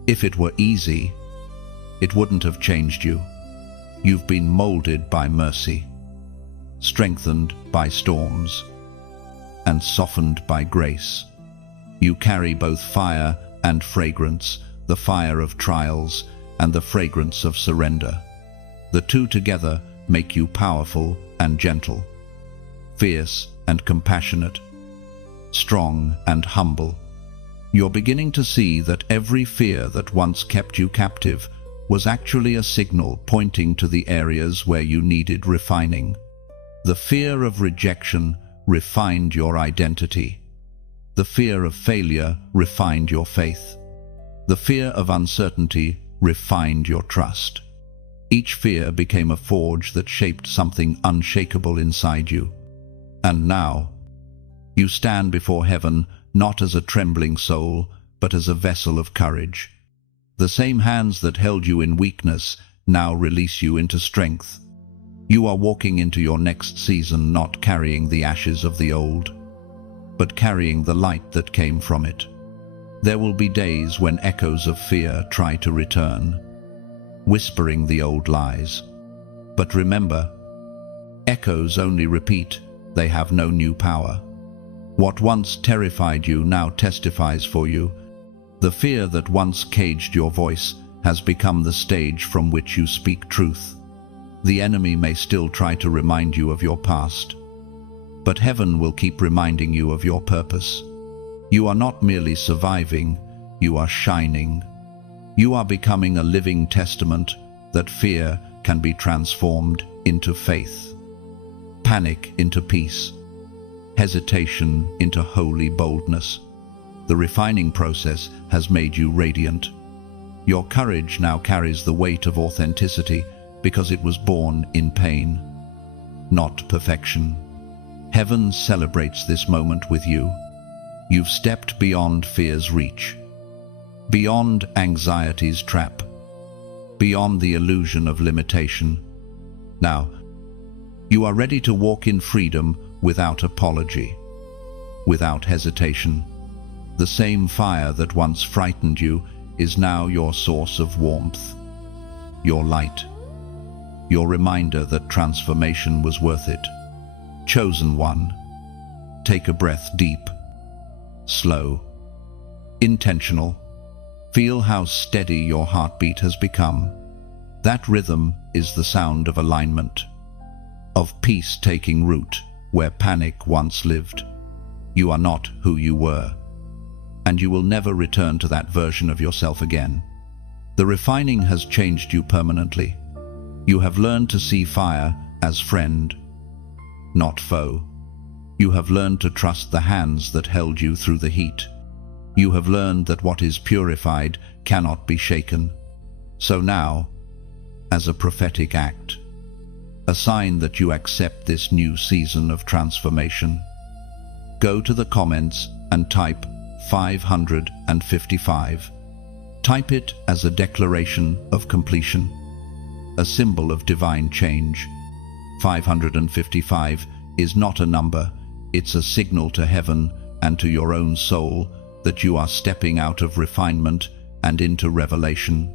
If it were easy, it wouldn't have changed you. You've been molded by mercy, strengthened by storms, and softened by grace. You carry both fire and fragrance, the fire of trials and the fragrance of surrender. The two together make you powerful and gentle, fierce and compassionate, strong and humble. You're beginning to see that every fear that once kept you captive was actually a signal pointing to the areas where you needed refining. The fear of rejection refined your identity. The fear of failure refined your faith. The fear of uncertainty refined your trust. Each fear became a forge that shaped something unshakable inside you. And now, you stand before heaven not as a trembling soul, but as a vessel of courage. The same hands that held you in weakness now release you into strength. You are walking into your next season not carrying the ashes of the old, but carrying the light that came from it. There will be days when echoes of fear try to return, whispering the old lies. But remember, echoes only repeat, they have no new power. What once terrified you now testifies for you. The fear that once caged your voice has become the stage from which you speak truth. The enemy may still try to remind you of your past, but heaven will keep reminding you of your purpose. You are not merely surviving, you are shining. You are becoming a living testament that fear can be transformed into faith, panic into peace, hesitation into holy boldness. The refining process has made you radiant. Your courage now carries the weight of authenticity because it was born in pain, not perfection. Heaven celebrates this moment with you. You've stepped beyond fear's reach, beyond anxiety's trap, beyond the illusion of limitation. Now, you are ready to walk in freedom without apology, without hesitation. The same fire that once frightened you is now your source of warmth, your light, your reminder that transformation was worth it. Chosen one, take a breath deep, slow, intentional. Feel how steady your heartbeat has become. That rhythm is the sound of alignment, of peace taking root where panic once lived. You are not who you were, and you will never return to that version of yourself again. The refining has changed you permanently. You have learned to see fire as friend, not foe. You have learned to trust the hands that held you through the heat. You have learned that what is purified cannot be shaken. So now, as a prophetic act, a sign that you accept this new season of transformation, go to the comments and type 555. Type it as a declaration of completion, a symbol of divine change. 555 is not a number, it's a signal to heaven and to your own soul that you are stepping out of refinement and into revelation.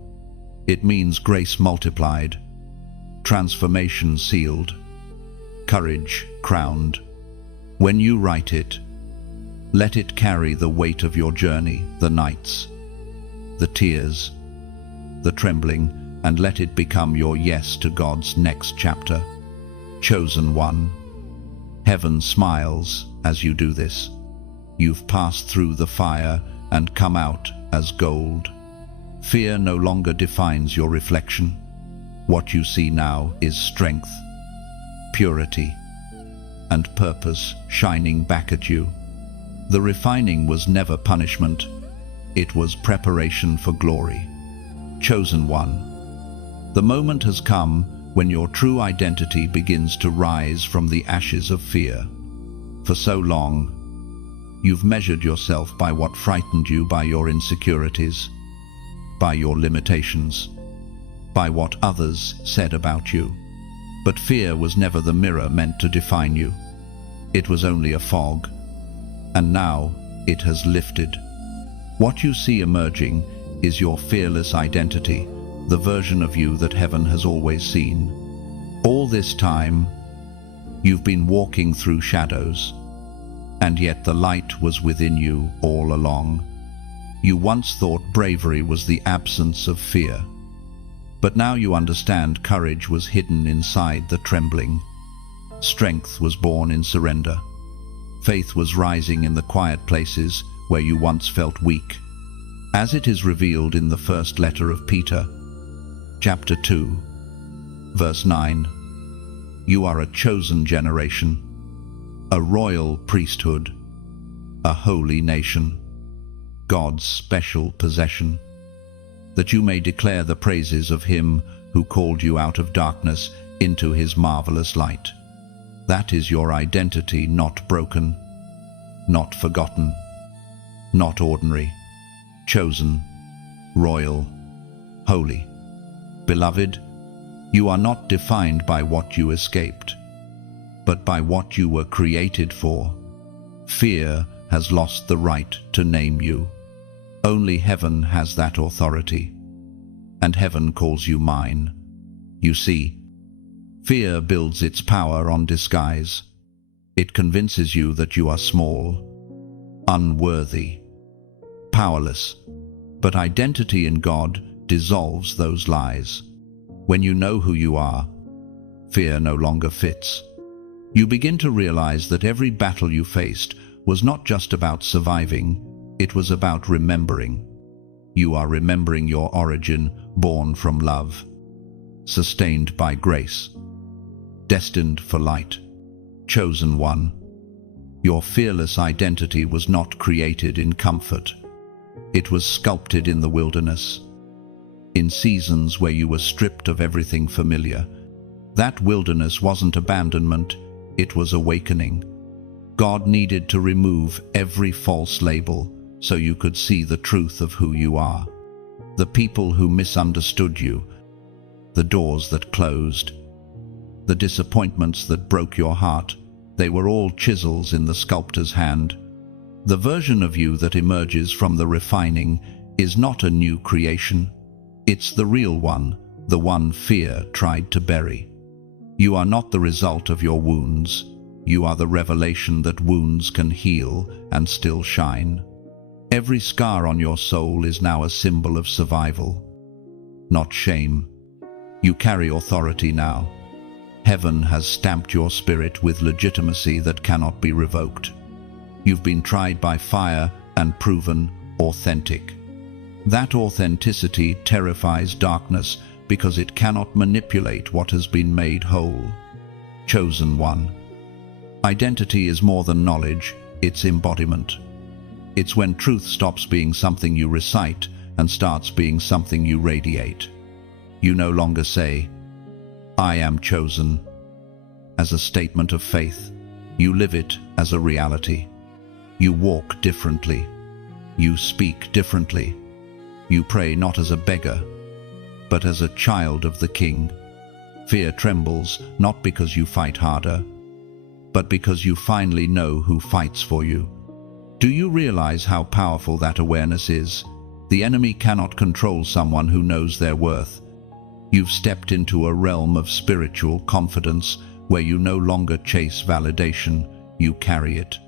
It means grace multiplied, transformation sealed, courage crowned. When you write it, let it carry the weight of your journey, the nights, the tears, the trembling, and let it become your yes to God's next chapter. Chosen one, heaven smiles as you do this. You've passed through the fire and come out as gold. Fear no longer defines your reflection. What you see now is strength, purity, and purpose shining back at you. The refining was never punishment, it was preparation for glory. Chosen one, the moment has come when your true identity begins to rise from the ashes of fear. For so long, you've measured yourself by what frightened you, by your insecurities, by your limitations, by what others said about you. But fear was never the mirror meant to define you. It was only a fog, and now it has lifted. What you see emerging is your fearless identity, the version of you that heaven has always seen. All this time, you've been walking through shadows, and yet the light was within you all along. You once thought bravery was the absence of fear, but now you understand courage was hidden inside the trembling. Strength was born in surrender. Faith was rising in the quiet places where you once felt weak. As it is revealed in the first letter of Peter, Chapter 2, verse 9. You are a chosen generation, a royal priesthood, a holy nation, God's special possession, that you may declare the praises of him who called you out of darkness into his marvelous light. That is your identity, not broken, not forgotten, not ordinary, chosen, royal, holy. Beloved, you are not defined by what you escaped, but by what you were created for. Fear has lost the right to name you. Only heaven has that authority, and heaven calls you mine. You see, fear builds its power on disguise. It convinces you that you are small, unworthy, powerless. But identity in God dissolves those lies. When you know who you are, fear no longer fits. You begin to realize that every battle you faced was not just about surviving, it was about remembering. You are remembering your origin, born from love, sustained by grace, destined for light, chosen one. Your fearless identity was not created in comfort. It was sculpted in the wilderness, in seasons where you were stripped of everything familiar. That wilderness wasn't abandonment, it was awakening. God needed to remove every false label so you could see the truth of who you are. The people who misunderstood you, the doors that closed, the disappointments that broke your heart, they were all chisels in the sculptor's hand. The version of you that emerges from the refining is not a new creation. It's the real one, the one fear tried to bury. You are not the result of your wounds. You are the revelation that wounds can heal and still shine. Every scar on your soul is now a symbol of survival, not shame. You carry authority now. Heaven has stamped your spirit with legitimacy that cannot be revoked. You've been tried by fire and proven authentic. That authenticity terrifies darkness because it cannot manipulate what has been made whole. Chosen one. Identity is more than knowledge, it's embodiment. It's when truth stops being something you recite and starts being something you radiate. You no longer say, "I am chosen," as a statement of faith. You live it as a reality. You walk differently. You speak differently. You pray not as a beggar, but as a child of the King. Fear trembles not because you fight harder, but because you finally know who fights for you. Do you realize how powerful that awareness is? The enemy cannot control someone who knows their worth. You've stepped into a realm of spiritual confidence where you no longer chase validation, you carry it.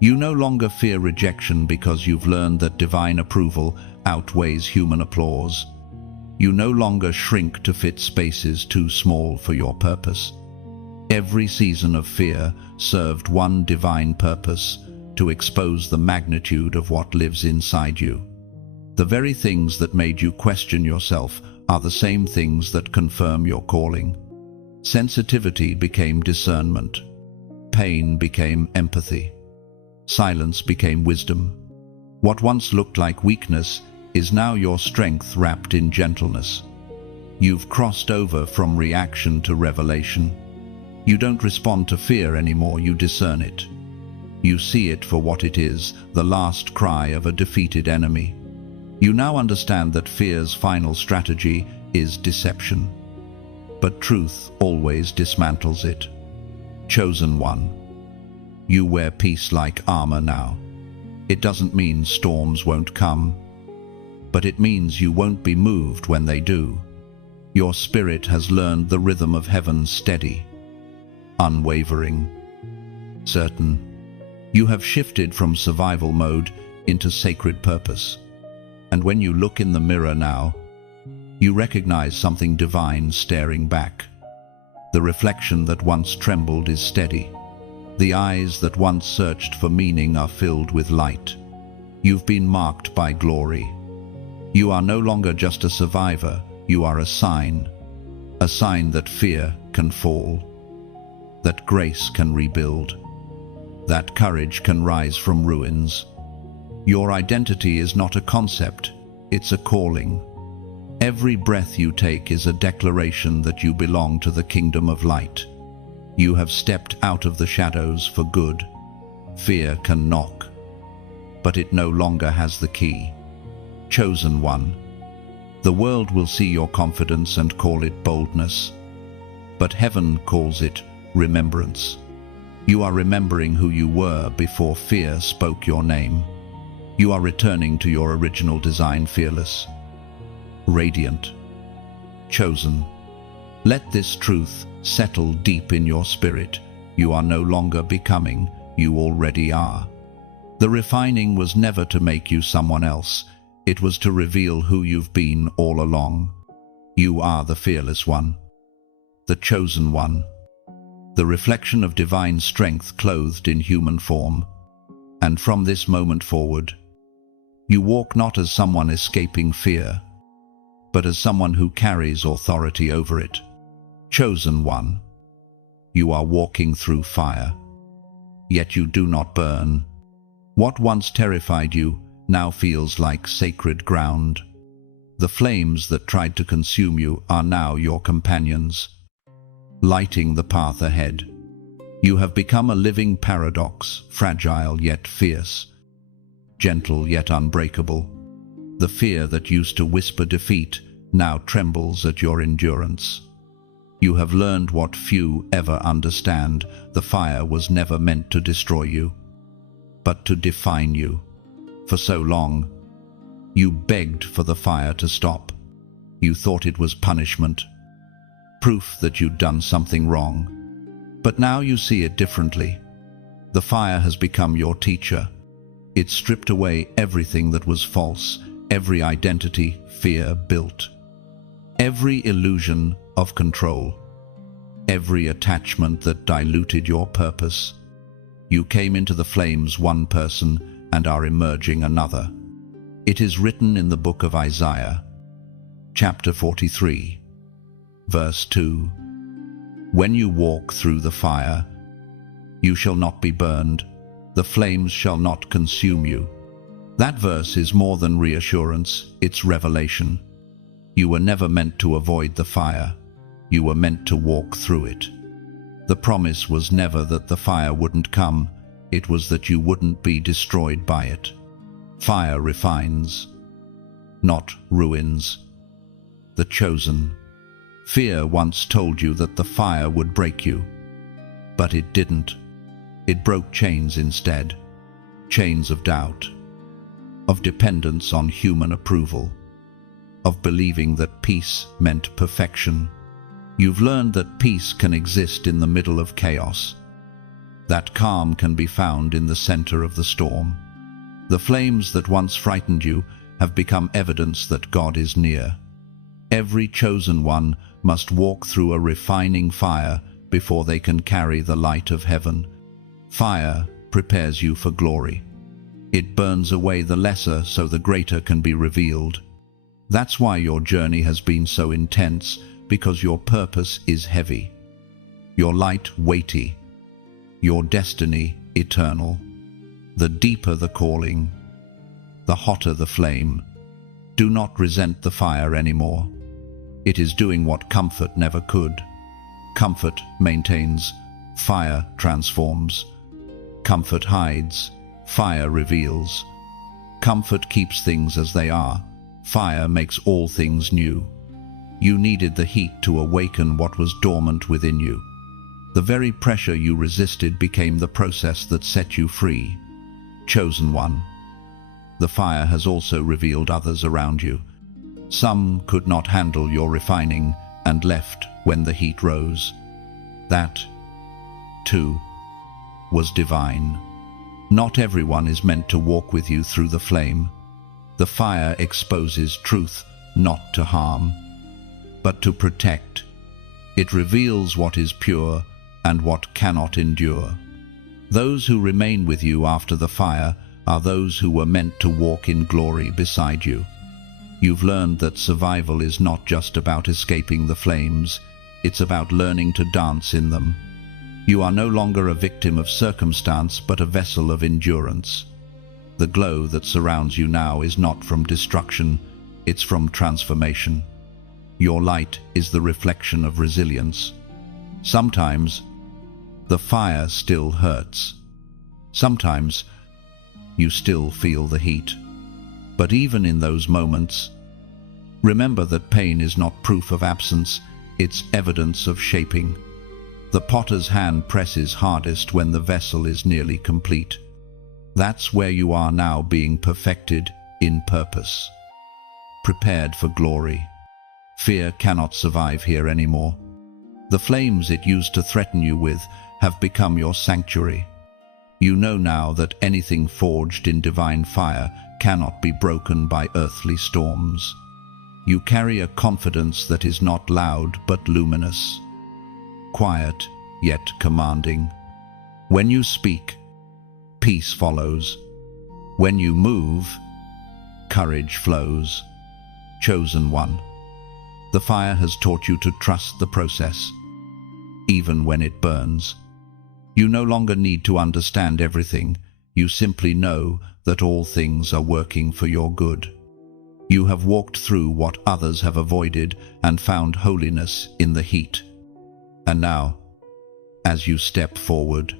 You no longer fear rejection because you've learned that divine approval outweighs human applause. You no longer shrink to fit spaces too small for your purpose. Every season of fear served one divine purpose: to expose the magnitude of what lives inside you. The very things that made you question yourself are the same things that confirm your calling. Sensitivity became discernment. Pain became empathy. Silence became wisdom. What once looked like weakness is now your strength wrapped in gentleness. You've crossed over from reaction to revelation. You don't respond to fear anymore, you discern it. You see it for what it is, the last cry of a defeated enemy. You now understand that fear's final strategy is deception. But truth always dismantles it. Chosen one. You wear peace like armor now. It doesn't mean storms won't come, but it means you won't be moved when they do. Your spirit has learned the rhythm of heaven, steady, unwavering, certain. You have shifted from survival mode into sacred purpose. And when you look in the mirror now, you recognize something divine staring back. The reflection that once trembled is steady. The eyes that once searched for meaning are filled with light. You've been marked by glory. You are no longer just a survivor, You are a sign that fear can fall, that grace can rebuild, that courage can rise from ruins. Your identity is not a concept, it's a calling. Every breath you take is a declaration that you belong to the kingdom of light. You have stepped out of the shadows for good. Fear can knock, but it no longer has the key. Chosen one. The world will see your confidence and call it boldness, but heaven calls it remembrance. You are remembering who you were before fear spoke your name. You are returning to your original design, fearless, radiant, chosen. Let this truth settle deep in your spirit. You are no longer becoming, you already are. The refining was never to make you someone else. It was to reveal who you've been all along. You are the fearless one, the chosen one, the reflection of divine strength clothed in human form. And from this moment forward, you walk not as someone escaping fear, but as someone who carries authority over it. Chosen one, you are walking through fire, yet you do not burn. What once terrified you now feels like sacred ground. The flames that tried to consume you are now your companions, lighting the path ahead. You have become a living paradox, fragile yet fierce, gentle yet unbreakable. The fear that used to whisper defeat now trembles at your endurance. You have learned what few ever understand. The fire was never meant to destroy you, but to define you. For so long, you begged for the fire to stop. You thought it was punishment, proof that you'd done something wrong. But now you see it differently. The fire has become your teacher. It stripped away everything that was false, every identity fear built, every illusion of control, every attachment that diluted your purpose. You came into the flames one person and are emerging another. It is written in the book of Isaiah, chapter 43, verse 2, "When you walk through the fire, you shall not be burned, the flames shall not consume you." That verse is more than reassurance, it's revelation. You were never meant to avoid the fire, you were meant to walk through it. The promise was never that the fire wouldn't come, it was that you wouldn't be destroyed by it. Fire refines, not ruins. The chosen. Fear once told you that the fire would break you, but it didn't. It broke chains instead, chains of doubt, of dependence on human approval, of believing that peace meant perfection. You've learned that peace can exist in the middle of chaos, that calm can be found in the center of the storm. The flames that once frightened you have become evidence that God is near. Every chosen one must walk through a refining fire before they can carry the light of heaven. Fire prepares you for glory. It burns away the lesser so the greater can be revealed. That's why your journey has been so intense, because your purpose is heavy, your light weighty, your destiny eternal. The deeper the calling, the hotter the flame. Do not resent the fire anymore. It is doing what comfort never could. Comfort maintains, fire transforms. Comfort hides, fire reveals. Comfort keeps things as they are. Fire makes all things new. You needed the heat to awaken what was dormant within you. The very pressure you resisted became the process that set you free. Chosen one. The fire has also revealed others around you. Some could not handle your refining and left when the heat rose. That, too, was divine. Not everyone is meant to walk with you through the flame. The fire exposes truth, not to harm, but to protect. It reveals what is pure and what cannot endure. Those who remain with you after the fire are those who were meant to walk in glory beside you. You've learned that survival is not just about escaping the flames, it's about learning to dance in them. You are no longer a victim of circumstance, but a vessel of endurance. The glow that surrounds you now is not from destruction, it's from transformation. Your light is the reflection of resilience. Sometimes, the fire still hurts. Sometimes, you still feel the heat. But even in those moments, remember that pain is not proof of absence, it's evidence of shaping. The potter's hand presses hardest when the vessel is nearly complete. That's where you are now, being perfected in purpose. Prepared for glory. Fear cannot survive here anymore. The flames it used to threaten you with have become your sanctuary. You know now that anything forged in divine fire cannot be broken by earthly storms. You carry a confidence that is not loud but luminous. Quiet, yet commanding. When you speak, peace follows. When you move, courage flows. Chosen one. The fire has taught you to trust the process, even when it burns. You no longer need to understand everything. You simply know that all things are working for your good. You have walked through what others have avoided and found holiness in the heat. And now, as you step forward,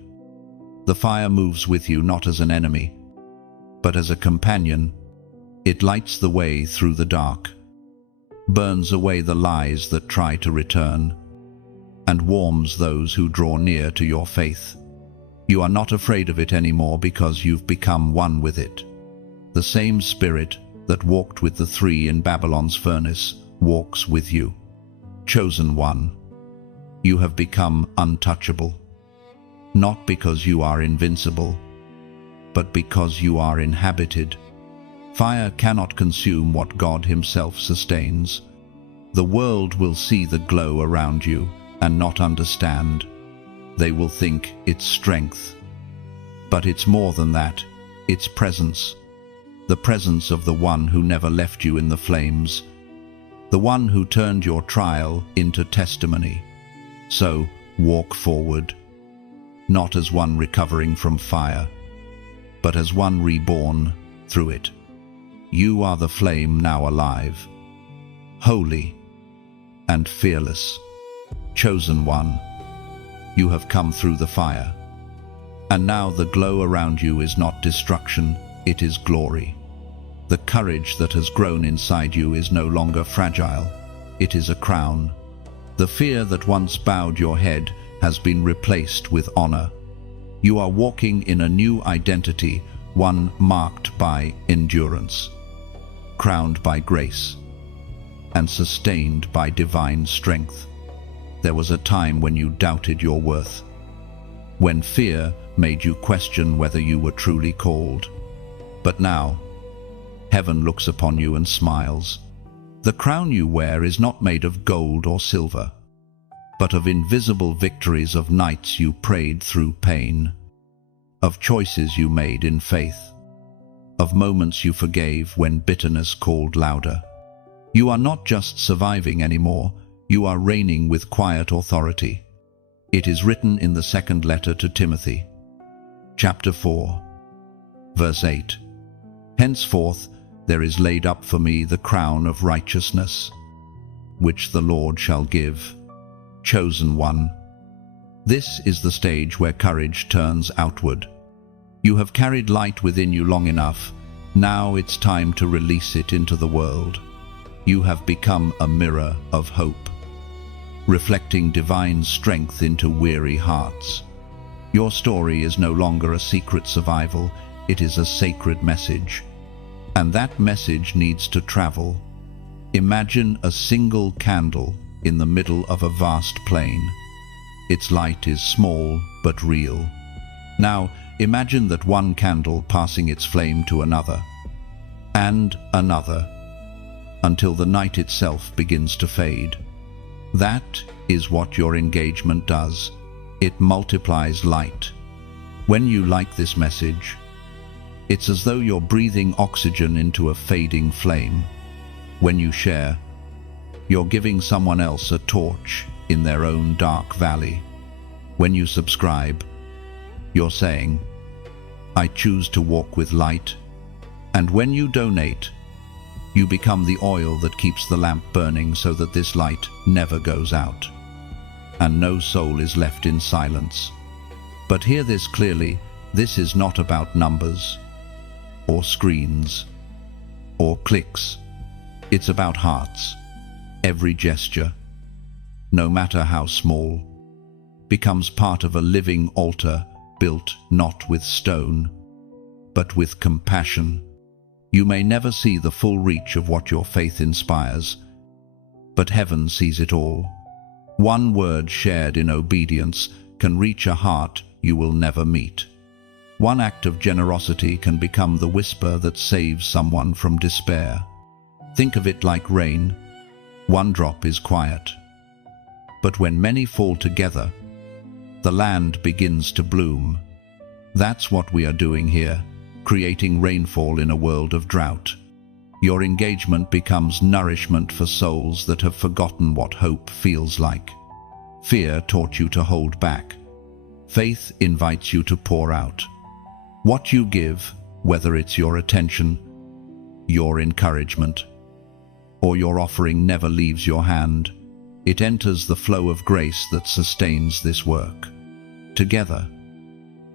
the fire moves with you not as an enemy, but as a companion. It lights the way through the dark, burns away the lies that try to return, and warms those who draw near to your faith. You are not afraid of it anymore because you've become one with it. The same spirit that walked with the three in Babylon's furnace walks with you. Chosen one. You have become untouchable, not because you are invincible, but because you are inhabited. Fire cannot consume what God Himself sustains. The world will see the glow around you and not understand. They will think it's strength. But it's more than that. It's presence. The presence of the one who never left you in the flames. The one who turned your trial into testimony. So, walk forward. Not as one recovering from fire, but as one reborn through it. You are the flame now alive, holy and fearless. Chosen one, you have come through the fire. And now the glow around you is not destruction, it is glory. The courage that has grown inside you is no longer fragile, it is a crown. The fear that once bowed your head has been replaced with honor. You are walking in a new identity, one marked by endurance, crowned by grace, and sustained by divine strength. There was a time when you doubted your worth, when fear made you question whether you were truly called. But now, heaven looks upon you and smiles. The crown you wear is not made of gold or silver, but of invisible victories, of nights you prayed through pain, of choices you made in faith, of moments you forgave when bitterness called louder. You are not just surviving anymore, you are reigning with quiet authority. It is written in the second letter to Timothy, chapter 4, verse 8. Henceforth there is laid up for me the crown of righteousness, which the Lord shall give. Chosen one. This is the stage where courage turns outward. You have carried light within you long enough. Now it's time to release it into the world. You have become a mirror of hope, reflecting divine strength into weary hearts. Your story is no longer a secret survival, it is a sacred message. And that message needs to travel. Imagine a single candle in the middle of a vast plain. Its light is small but real. Now imagine that one candle passing its flame to another, and another, until the night itself begins to fade. That is what your engagement does. It multiplies light. When you like this message, it's as though you're breathing oxygen into a fading flame. When you share, you're giving someone else a torch in their own dark valley. When you subscribe, you're saying, I choose to walk with light. And when you donate, you become the oil that keeps the lamp burning so that this light never goes out, and no soul is left in silence. But hear this clearly, this is not about numbers, or screens, or clicks. It's about hearts. Every gesture, no matter how small, becomes part of a living altar built not with stone, but with compassion. You may never see the full reach of what your faith inspires, but heaven sees it all. One word shared in obedience can reach a heart you will never meet. One act of generosity can become the whisper that saves someone from despair. Think of it like rain. One drop is quiet, but when many fall together, the land begins to bloom. That's what we are doing here, creating rainfall in a world of drought. Your engagement becomes nourishment for souls that have forgotten what hope feels like. Fear taught you to hold back. Faith invites you to pour out. What you give, whether it's your attention, your encouragement, or your offering, never leaves your hand. It enters the flow of grace that sustains this work. Together,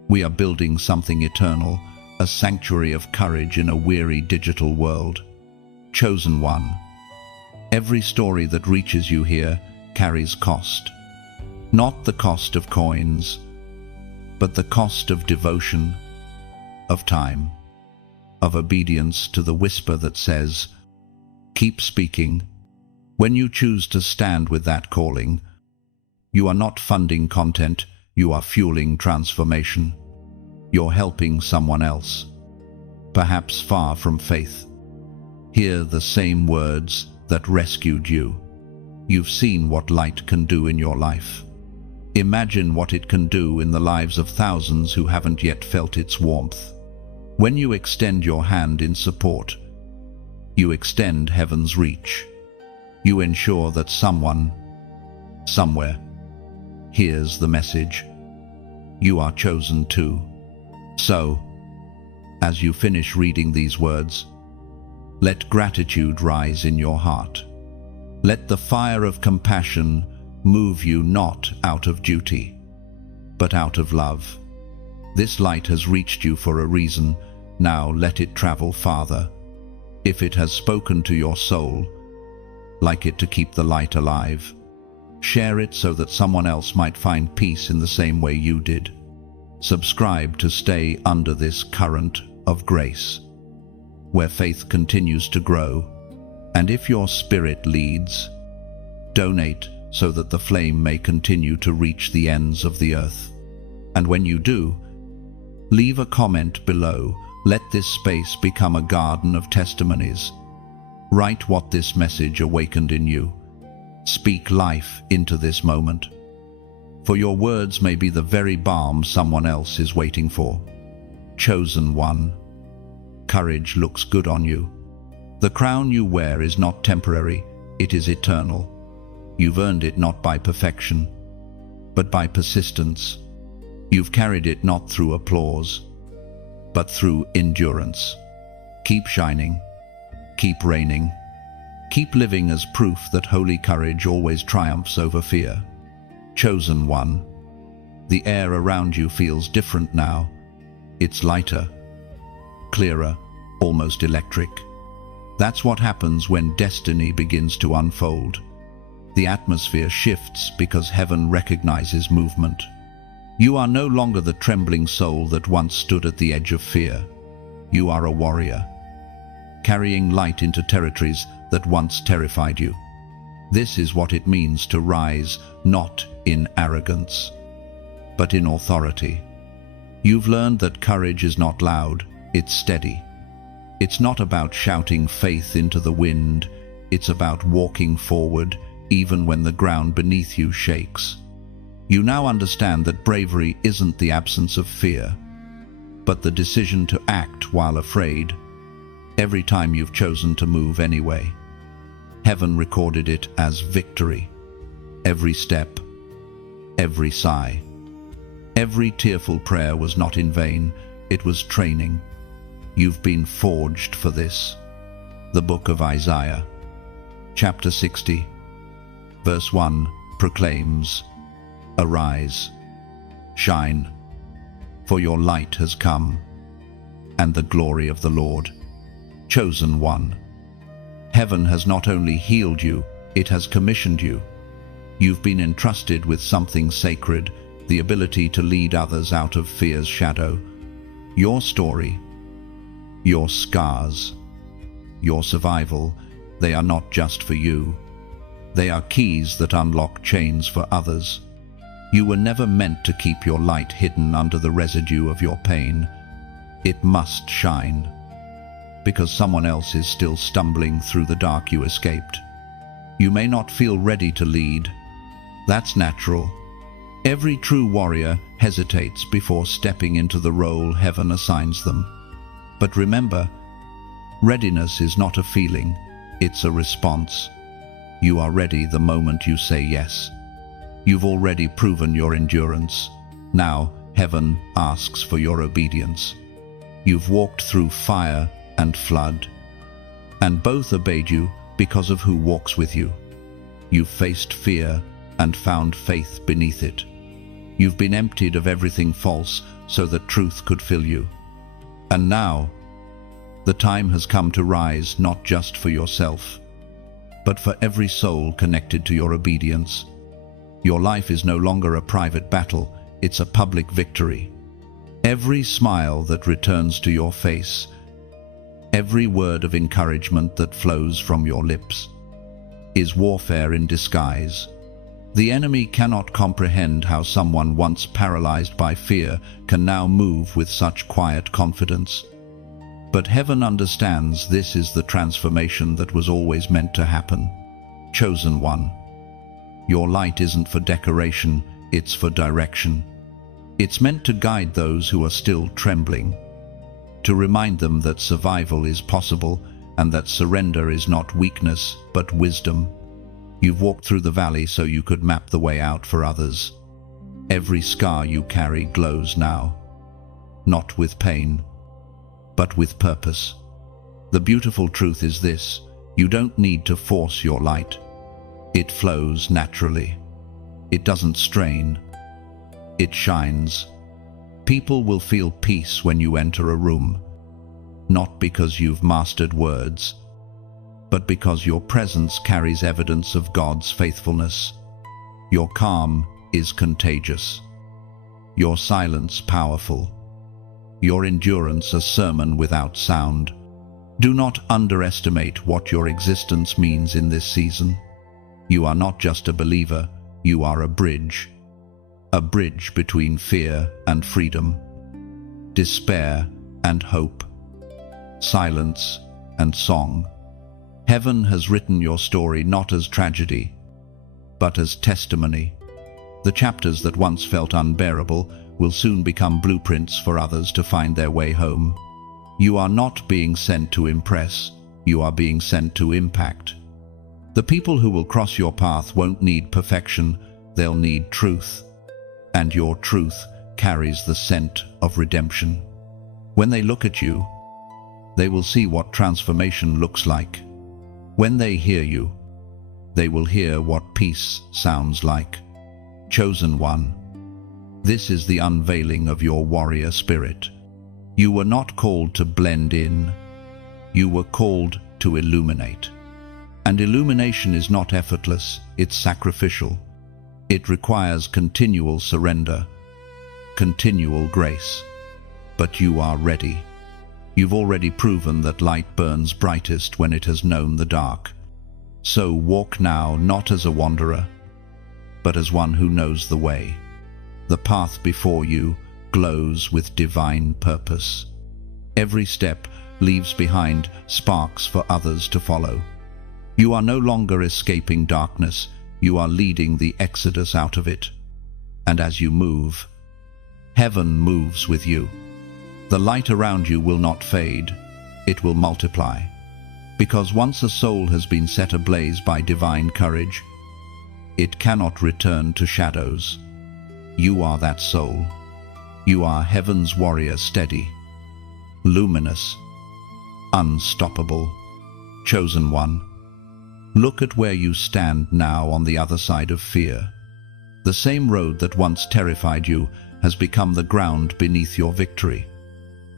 we are building something eternal, a sanctuary of courage in a weary digital world. Chosen one. Every story that reaches you here carries cost. Not the cost of coins, but the cost of devotion, of time, of obedience to the whisper that says, keep speaking. When you choose to stand with that calling, you are not funding content, you are fueling transformation. You're helping someone else, perhaps far from faith, hear the same words that rescued you. You've seen what light can do in your life. Imagine what it can do in the lives of thousands who haven't yet felt its warmth. When you extend your hand in support, you extend heaven's reach. You ensure that someone, somewhere, hears the message. You are chosen too. So, as you finish reading these words, let gratitude rise in your heart. Let the fire of compassion move you not out of duty, but out of love. This light has reached you for a reason. Now let it travel farther. If it has spoken to your soul, like it to keep the light alive. Share it so that someone else might find peace in the same way you did. Subscribe to stay under this current of grace, where faith continues to grow. And if your spirit leads, donate so that the flame may continue to reach the ends of the earth. And when you do, leave a comment below. Let this space become a garden of testimonies. Write what this message awakened in you. Speak life into this moment, for your words may be the very balm someone else is waiting for. Chosen one. Courage looks good on you. The crown you wear is not temporary, it is eternal. You've earned it not by perfection, but by persistence. You've carried it not through applause, but through endurance. Keep shining, keep reigning, keep living as proof that holy courage always triumphs over fear. Chosen one. The air around you feels different now. It's lighter, clearer, almost electric. That's what happens when destiny begins to unfold. The atmosphere shifts because heaven recognizes movement. You are no longer the trembling soul that once stood at the edge of fear. You are a warrior, carrying light into territories that once terrified you. This is what it means to rise, not in arrogance, but in authority. You've learned that courage is not loud, it's steady. It's not about shouting faith into the wind, it's about walking forward, even when the ground beneath you shakes. You now understand that bravery isn't the absence of fear, but the decision to act while afraid, every time you've chosen to move anyway. Heaven recorded it as victory. Every step, every sigh, every tearful prayer was not in vain, it was training. You've been forged for this. The book of Isaiah, chapter 60, verse 1, proclaims, "Arise, shine, for your light has come, and the glory of the Lord." Chosen one. Heaven has not only healed you, it has commissioned you. You've been entrusted with something sacred, the ability to lead others out of fear's shadow. Your story, your scars, your survival, they are not just for you. They are keys that unlock chains for others. You were never meant to keep your light hidden under the residue of your pain. It must shine, because someone else is still stumbling through the dark you escaped. You may not feel ready to lead. That's natural. Every true warrior hesitates before stepping into the role heaven assigns them. But remember, readiness is not a feeling, it's a response. You are ready the moment you say yes. You've already proven your endurance. Now, heaven asks for your obedience. You've walked through fire and flood, and both obeyed you because of who walks with you. You've faced fear and found faith beneath it. You've been emptied of everything false so that truth could fill you. And now, the time has come to rise not just for yourself, but for every soul connected to your obedience. Your life is no longer a private battle, it's a public victory. Every smile that returns to your face, every word of encouragement that flows from your lips, is warfare in disguise. The enemy cannot comprehend how someone once paralyzed by fear can now move with such quiet confidence. But heaven understands this is the transformation that was always meant to happen. Chosen one. Your light isn't for decoration, it's for direction. It's meant to guide those who are still trembling, to remind them that survival is possible and that surrender is not weakness but wisdom. You've walked through the valley so you could map the way out for others. Every scar you carry glows now, not with pain, but with purpose. The beautiful truth is this: you don't need to force your light. It flows naturally. It doesn't strain. It shines. People will feel peace when you enter a room, not because you've mastered words, but because your presence carries evidence of God's faithfulness. Your calm is contagious. Your silence powerful. Your endurance a sermon without sound. Do not underestimate what your existence means in this season. You are not just a believer, you are a bridge between fear and freedom, despair and hope, silence and song. Heaven has written your story not as tragedy, but as testimony. The chapters that once felt unbearable will soon become blueprints for others to find their way home. You are not being sent to impress, you are being sent to impact. The people who will cross your path won't need perfection, they'll need truth. And your truth carries the scent of redemption. When they look at you, they will see what transformation looks like. When they hear you, they will hear what peace sounds like. Chosen one, this is the unveiling of your warrior spirit. You were not called to blend in, you were called to illuminate. And illumination is not effortless, it's sacrificial. It requires continual surrender, continual grace. But you are ready. You've already proven that light burns brightest when it has known the dark. So walk now not as a wanderer, but as one who knows the way. The path before you glows with divine purpose. Every step leaves behind sparks for others to follow. You are no longer escaping darkness, you are leading the exodus out of it. And as you move, heaven moves with you. The light around you will not fade, it will multiply. Because once a soul has been set ablaze by divine courage, it cannot return to shadows. You are that soul. You are heaven's warrior, steady, luminous, unstoppable, chosen one. Look at where you stand now on the other side of fear. The same road that once terrified you has become the ground beneath your victory.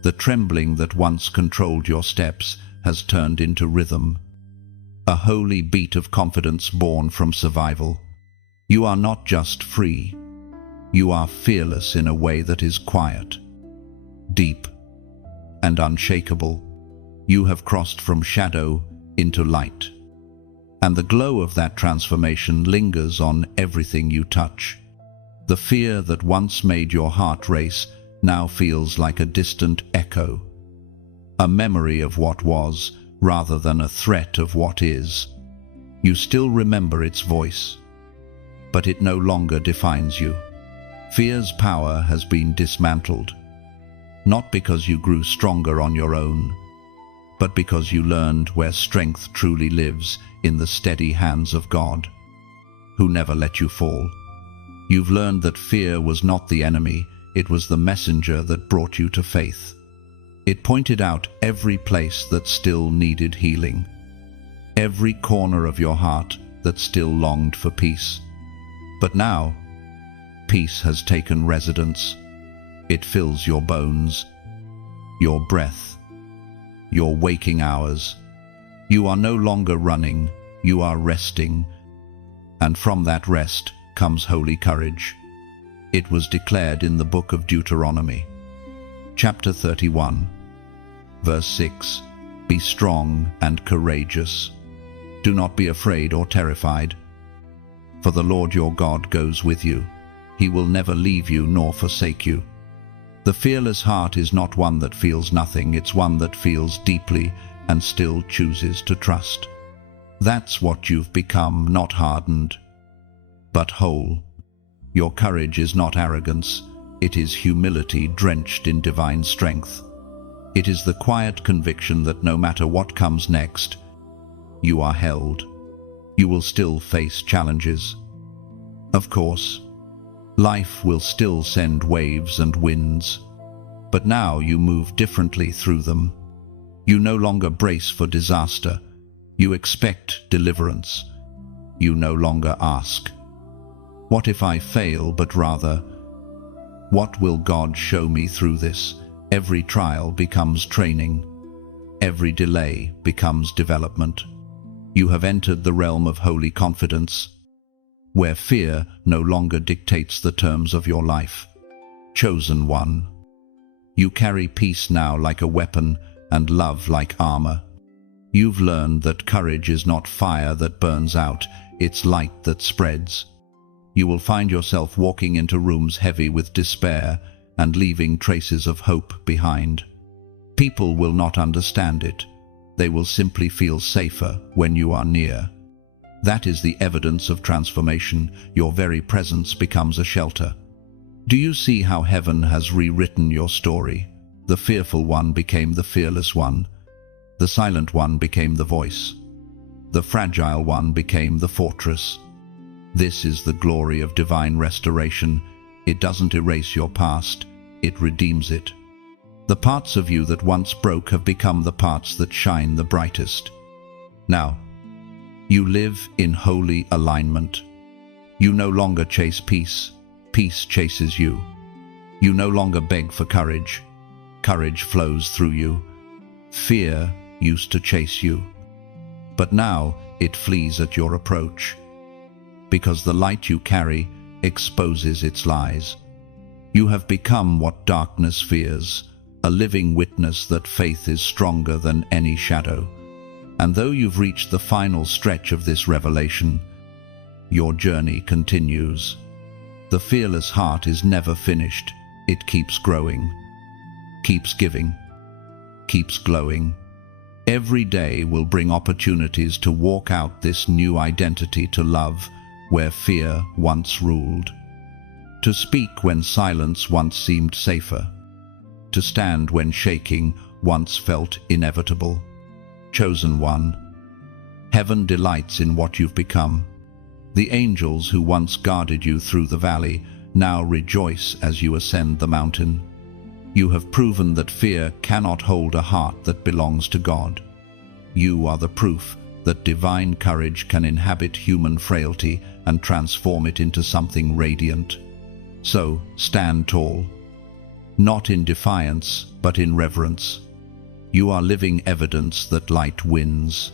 The trembling that once controlled your steps has turned into rhythm, a holy beat of confidence born from survival. You are not just free. You are fearless in a way that is quiet, deep, and unshakable. You have crossed from shadow into light, and the glow of that transformation lingers on everything you touch. The fear that once made your heart race now feels like a distant echo, a memory of what was rather than a threat of what is. You still remember its voice, but it no longer defines you. Fear's power has been dismantled, not because you grew stronger on your own, but because you learned where strength truly lives, in the steady hands of God, who never let you fall. You've learned that fear was not the enemy, it was the messenger that brought you to faith. It pointed out every place that still needed healing, every corner of your heart that still longed for peace. But now, peace has taken residence. It fills your bones, your breath, your waking hours. You are no longer running, you are resting, and from that rest comes holy courage. It was declared in the book of Deuteronomy, chapter 31, verse 6, "Be strong and courageous. Do not be afraid or terrified, for the Lord your God goes with you. He will never leave you nor forsake you." The fearless heart is not one that feels nothing, it's one that feels deeply and still chooses to trust. That's what you've become, not hardened, but whole. Your courage is not arrogance, it is humility drenched in divine strength. It is the quiet conviction that no matter what comes next, you are held. You will still face challenges. Of course, life will still send waves and winds, but now you move differently through them. You no longer brace for disaster. You expect deliverance. You no longer ask, "What if I fail?" but rather, "What will God show me through this?" Every trial becomes training. Every delay becomes development. You have entered the realm of holy confidence, where fear no longer dictates the terms of your life. Chosen one, you carry peace now like a weapon and love like armor. You've learned that courage is not fire that burns out, it's light that spreads. You will find yourself walking into rooms heavy with despair and leaving traces of hope behind. People will not understand it. They will simply feel safer when you are near. That is the evidence of transformation. Your very presence becomes a shelter. Do you see how heaven has rewritten your story? The fearful one became the fearless one. The silent one became the voice. The fragile one became the fortress. This is the glory of divine restoration. It doesn't erase your past, it redeems it. The parts of you that once broke have become the parts that shine the brightest. Now, you live in holy alignment. You no longer chase peace, peace chases you. You no longer beg for courage, courage flows through you. Fear used to chase you, but now it flees at your approach, because the light you carry exposes its lies. You have become what darkness fears, a living witness that faith is stronger than any shadow. And though you've reached the final stretch of this revelation, your journey continues. The fearless heart is never finished. It keeps growing, keeps giving, keeps glowing. Every day will bring opportunities to walk out this new identity, to love where fear once ruled, to speak when silence once seemed safer, to stand when shaking once felt inevitable. Chosen one, heaven delights in what you've become. The angels who once guarded you through the valley now rejoice as you ascend the mountain. You have proven that fear cannot hold a heart that belongs to God. You are the proof that divine courage can inhabit human frailty and transform it into something radiant. So, stand tall, not in defiance, but in reverence. You are living evidence that light wins.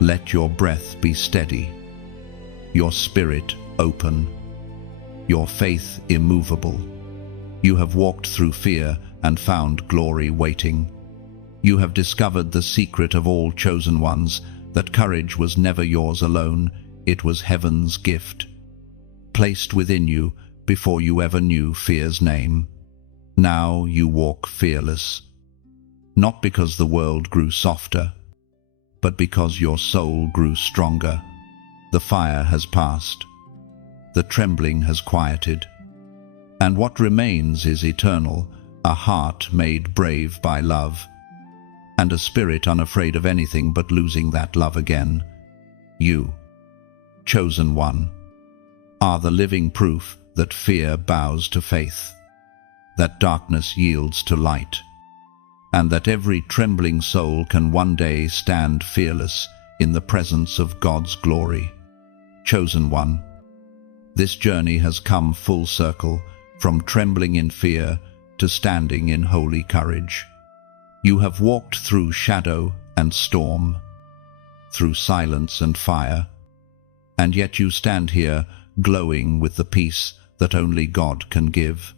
Let your breath be steady, your spirit open, your faith immovable. You have walked through fear and found glory waiting. You have discovered the secret of all chosen ones, that courage was never yours alone, it was heaven's gift, placed within you before you ever knew fear's name. Now you walk fearless, not because the world grew softer, but because your soul grew stronger. The fire has passed, the trembling has quieted, and what remains is eternal, a heart made brave by love, and a spirit unafraid of anything but losing that love again. You, chosen one, are the living proof that fear bows to faith, that darkness yields to light, and that every trembling soul can one day stand fearless in the presence of God's glory. Chosen one, this journey has come full circle, from trembling in fear to standing in holy courage. You have walked through shadow and storm, through silence and fire, and yet you stand here glowing with the peace that only God can give.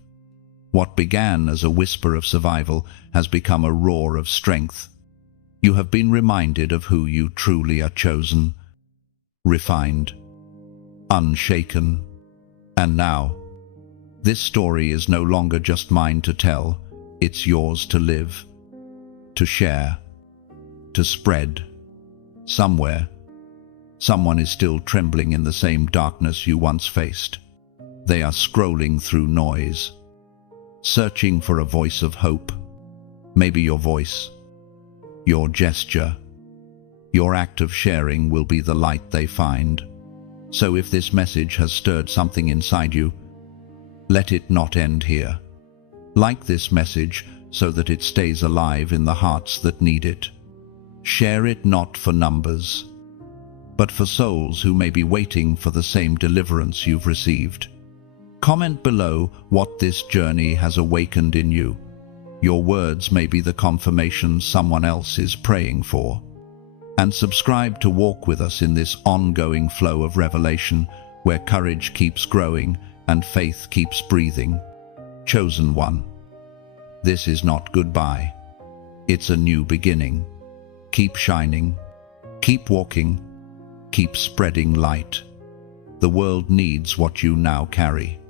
What began as a whisper of survival has become a roar of strength. You have been reminded of who you truly are: chosen, refined, unshaken. And now, this story is no longer just mine to tell, it's yours to live, to share, to spread. Somewhere, someone is still trembling in the same darkness you once faced. They are scrolling through noise, searching for a voice of hope. Maybe your voice, your gesture, your act of sharing will be the light they find. So if this message has stirred something inside you, let it not end here. Like this message so that it stays alive in the hearts that need it. Share it not for numbers, but for souls who may be waiting for the same deliverance you've received. Comment below what this journey has awakened in you. Your words may be the confirmation someone else is praying for. And subscribe to walk with us in this ongoing flow of revelation, where courage keeps growing and faith keeps breathing. Chosen one, this is not goodbye. It's a new beginning. Keep shining, keep walking, keep spreading light. The world needs what you now carry.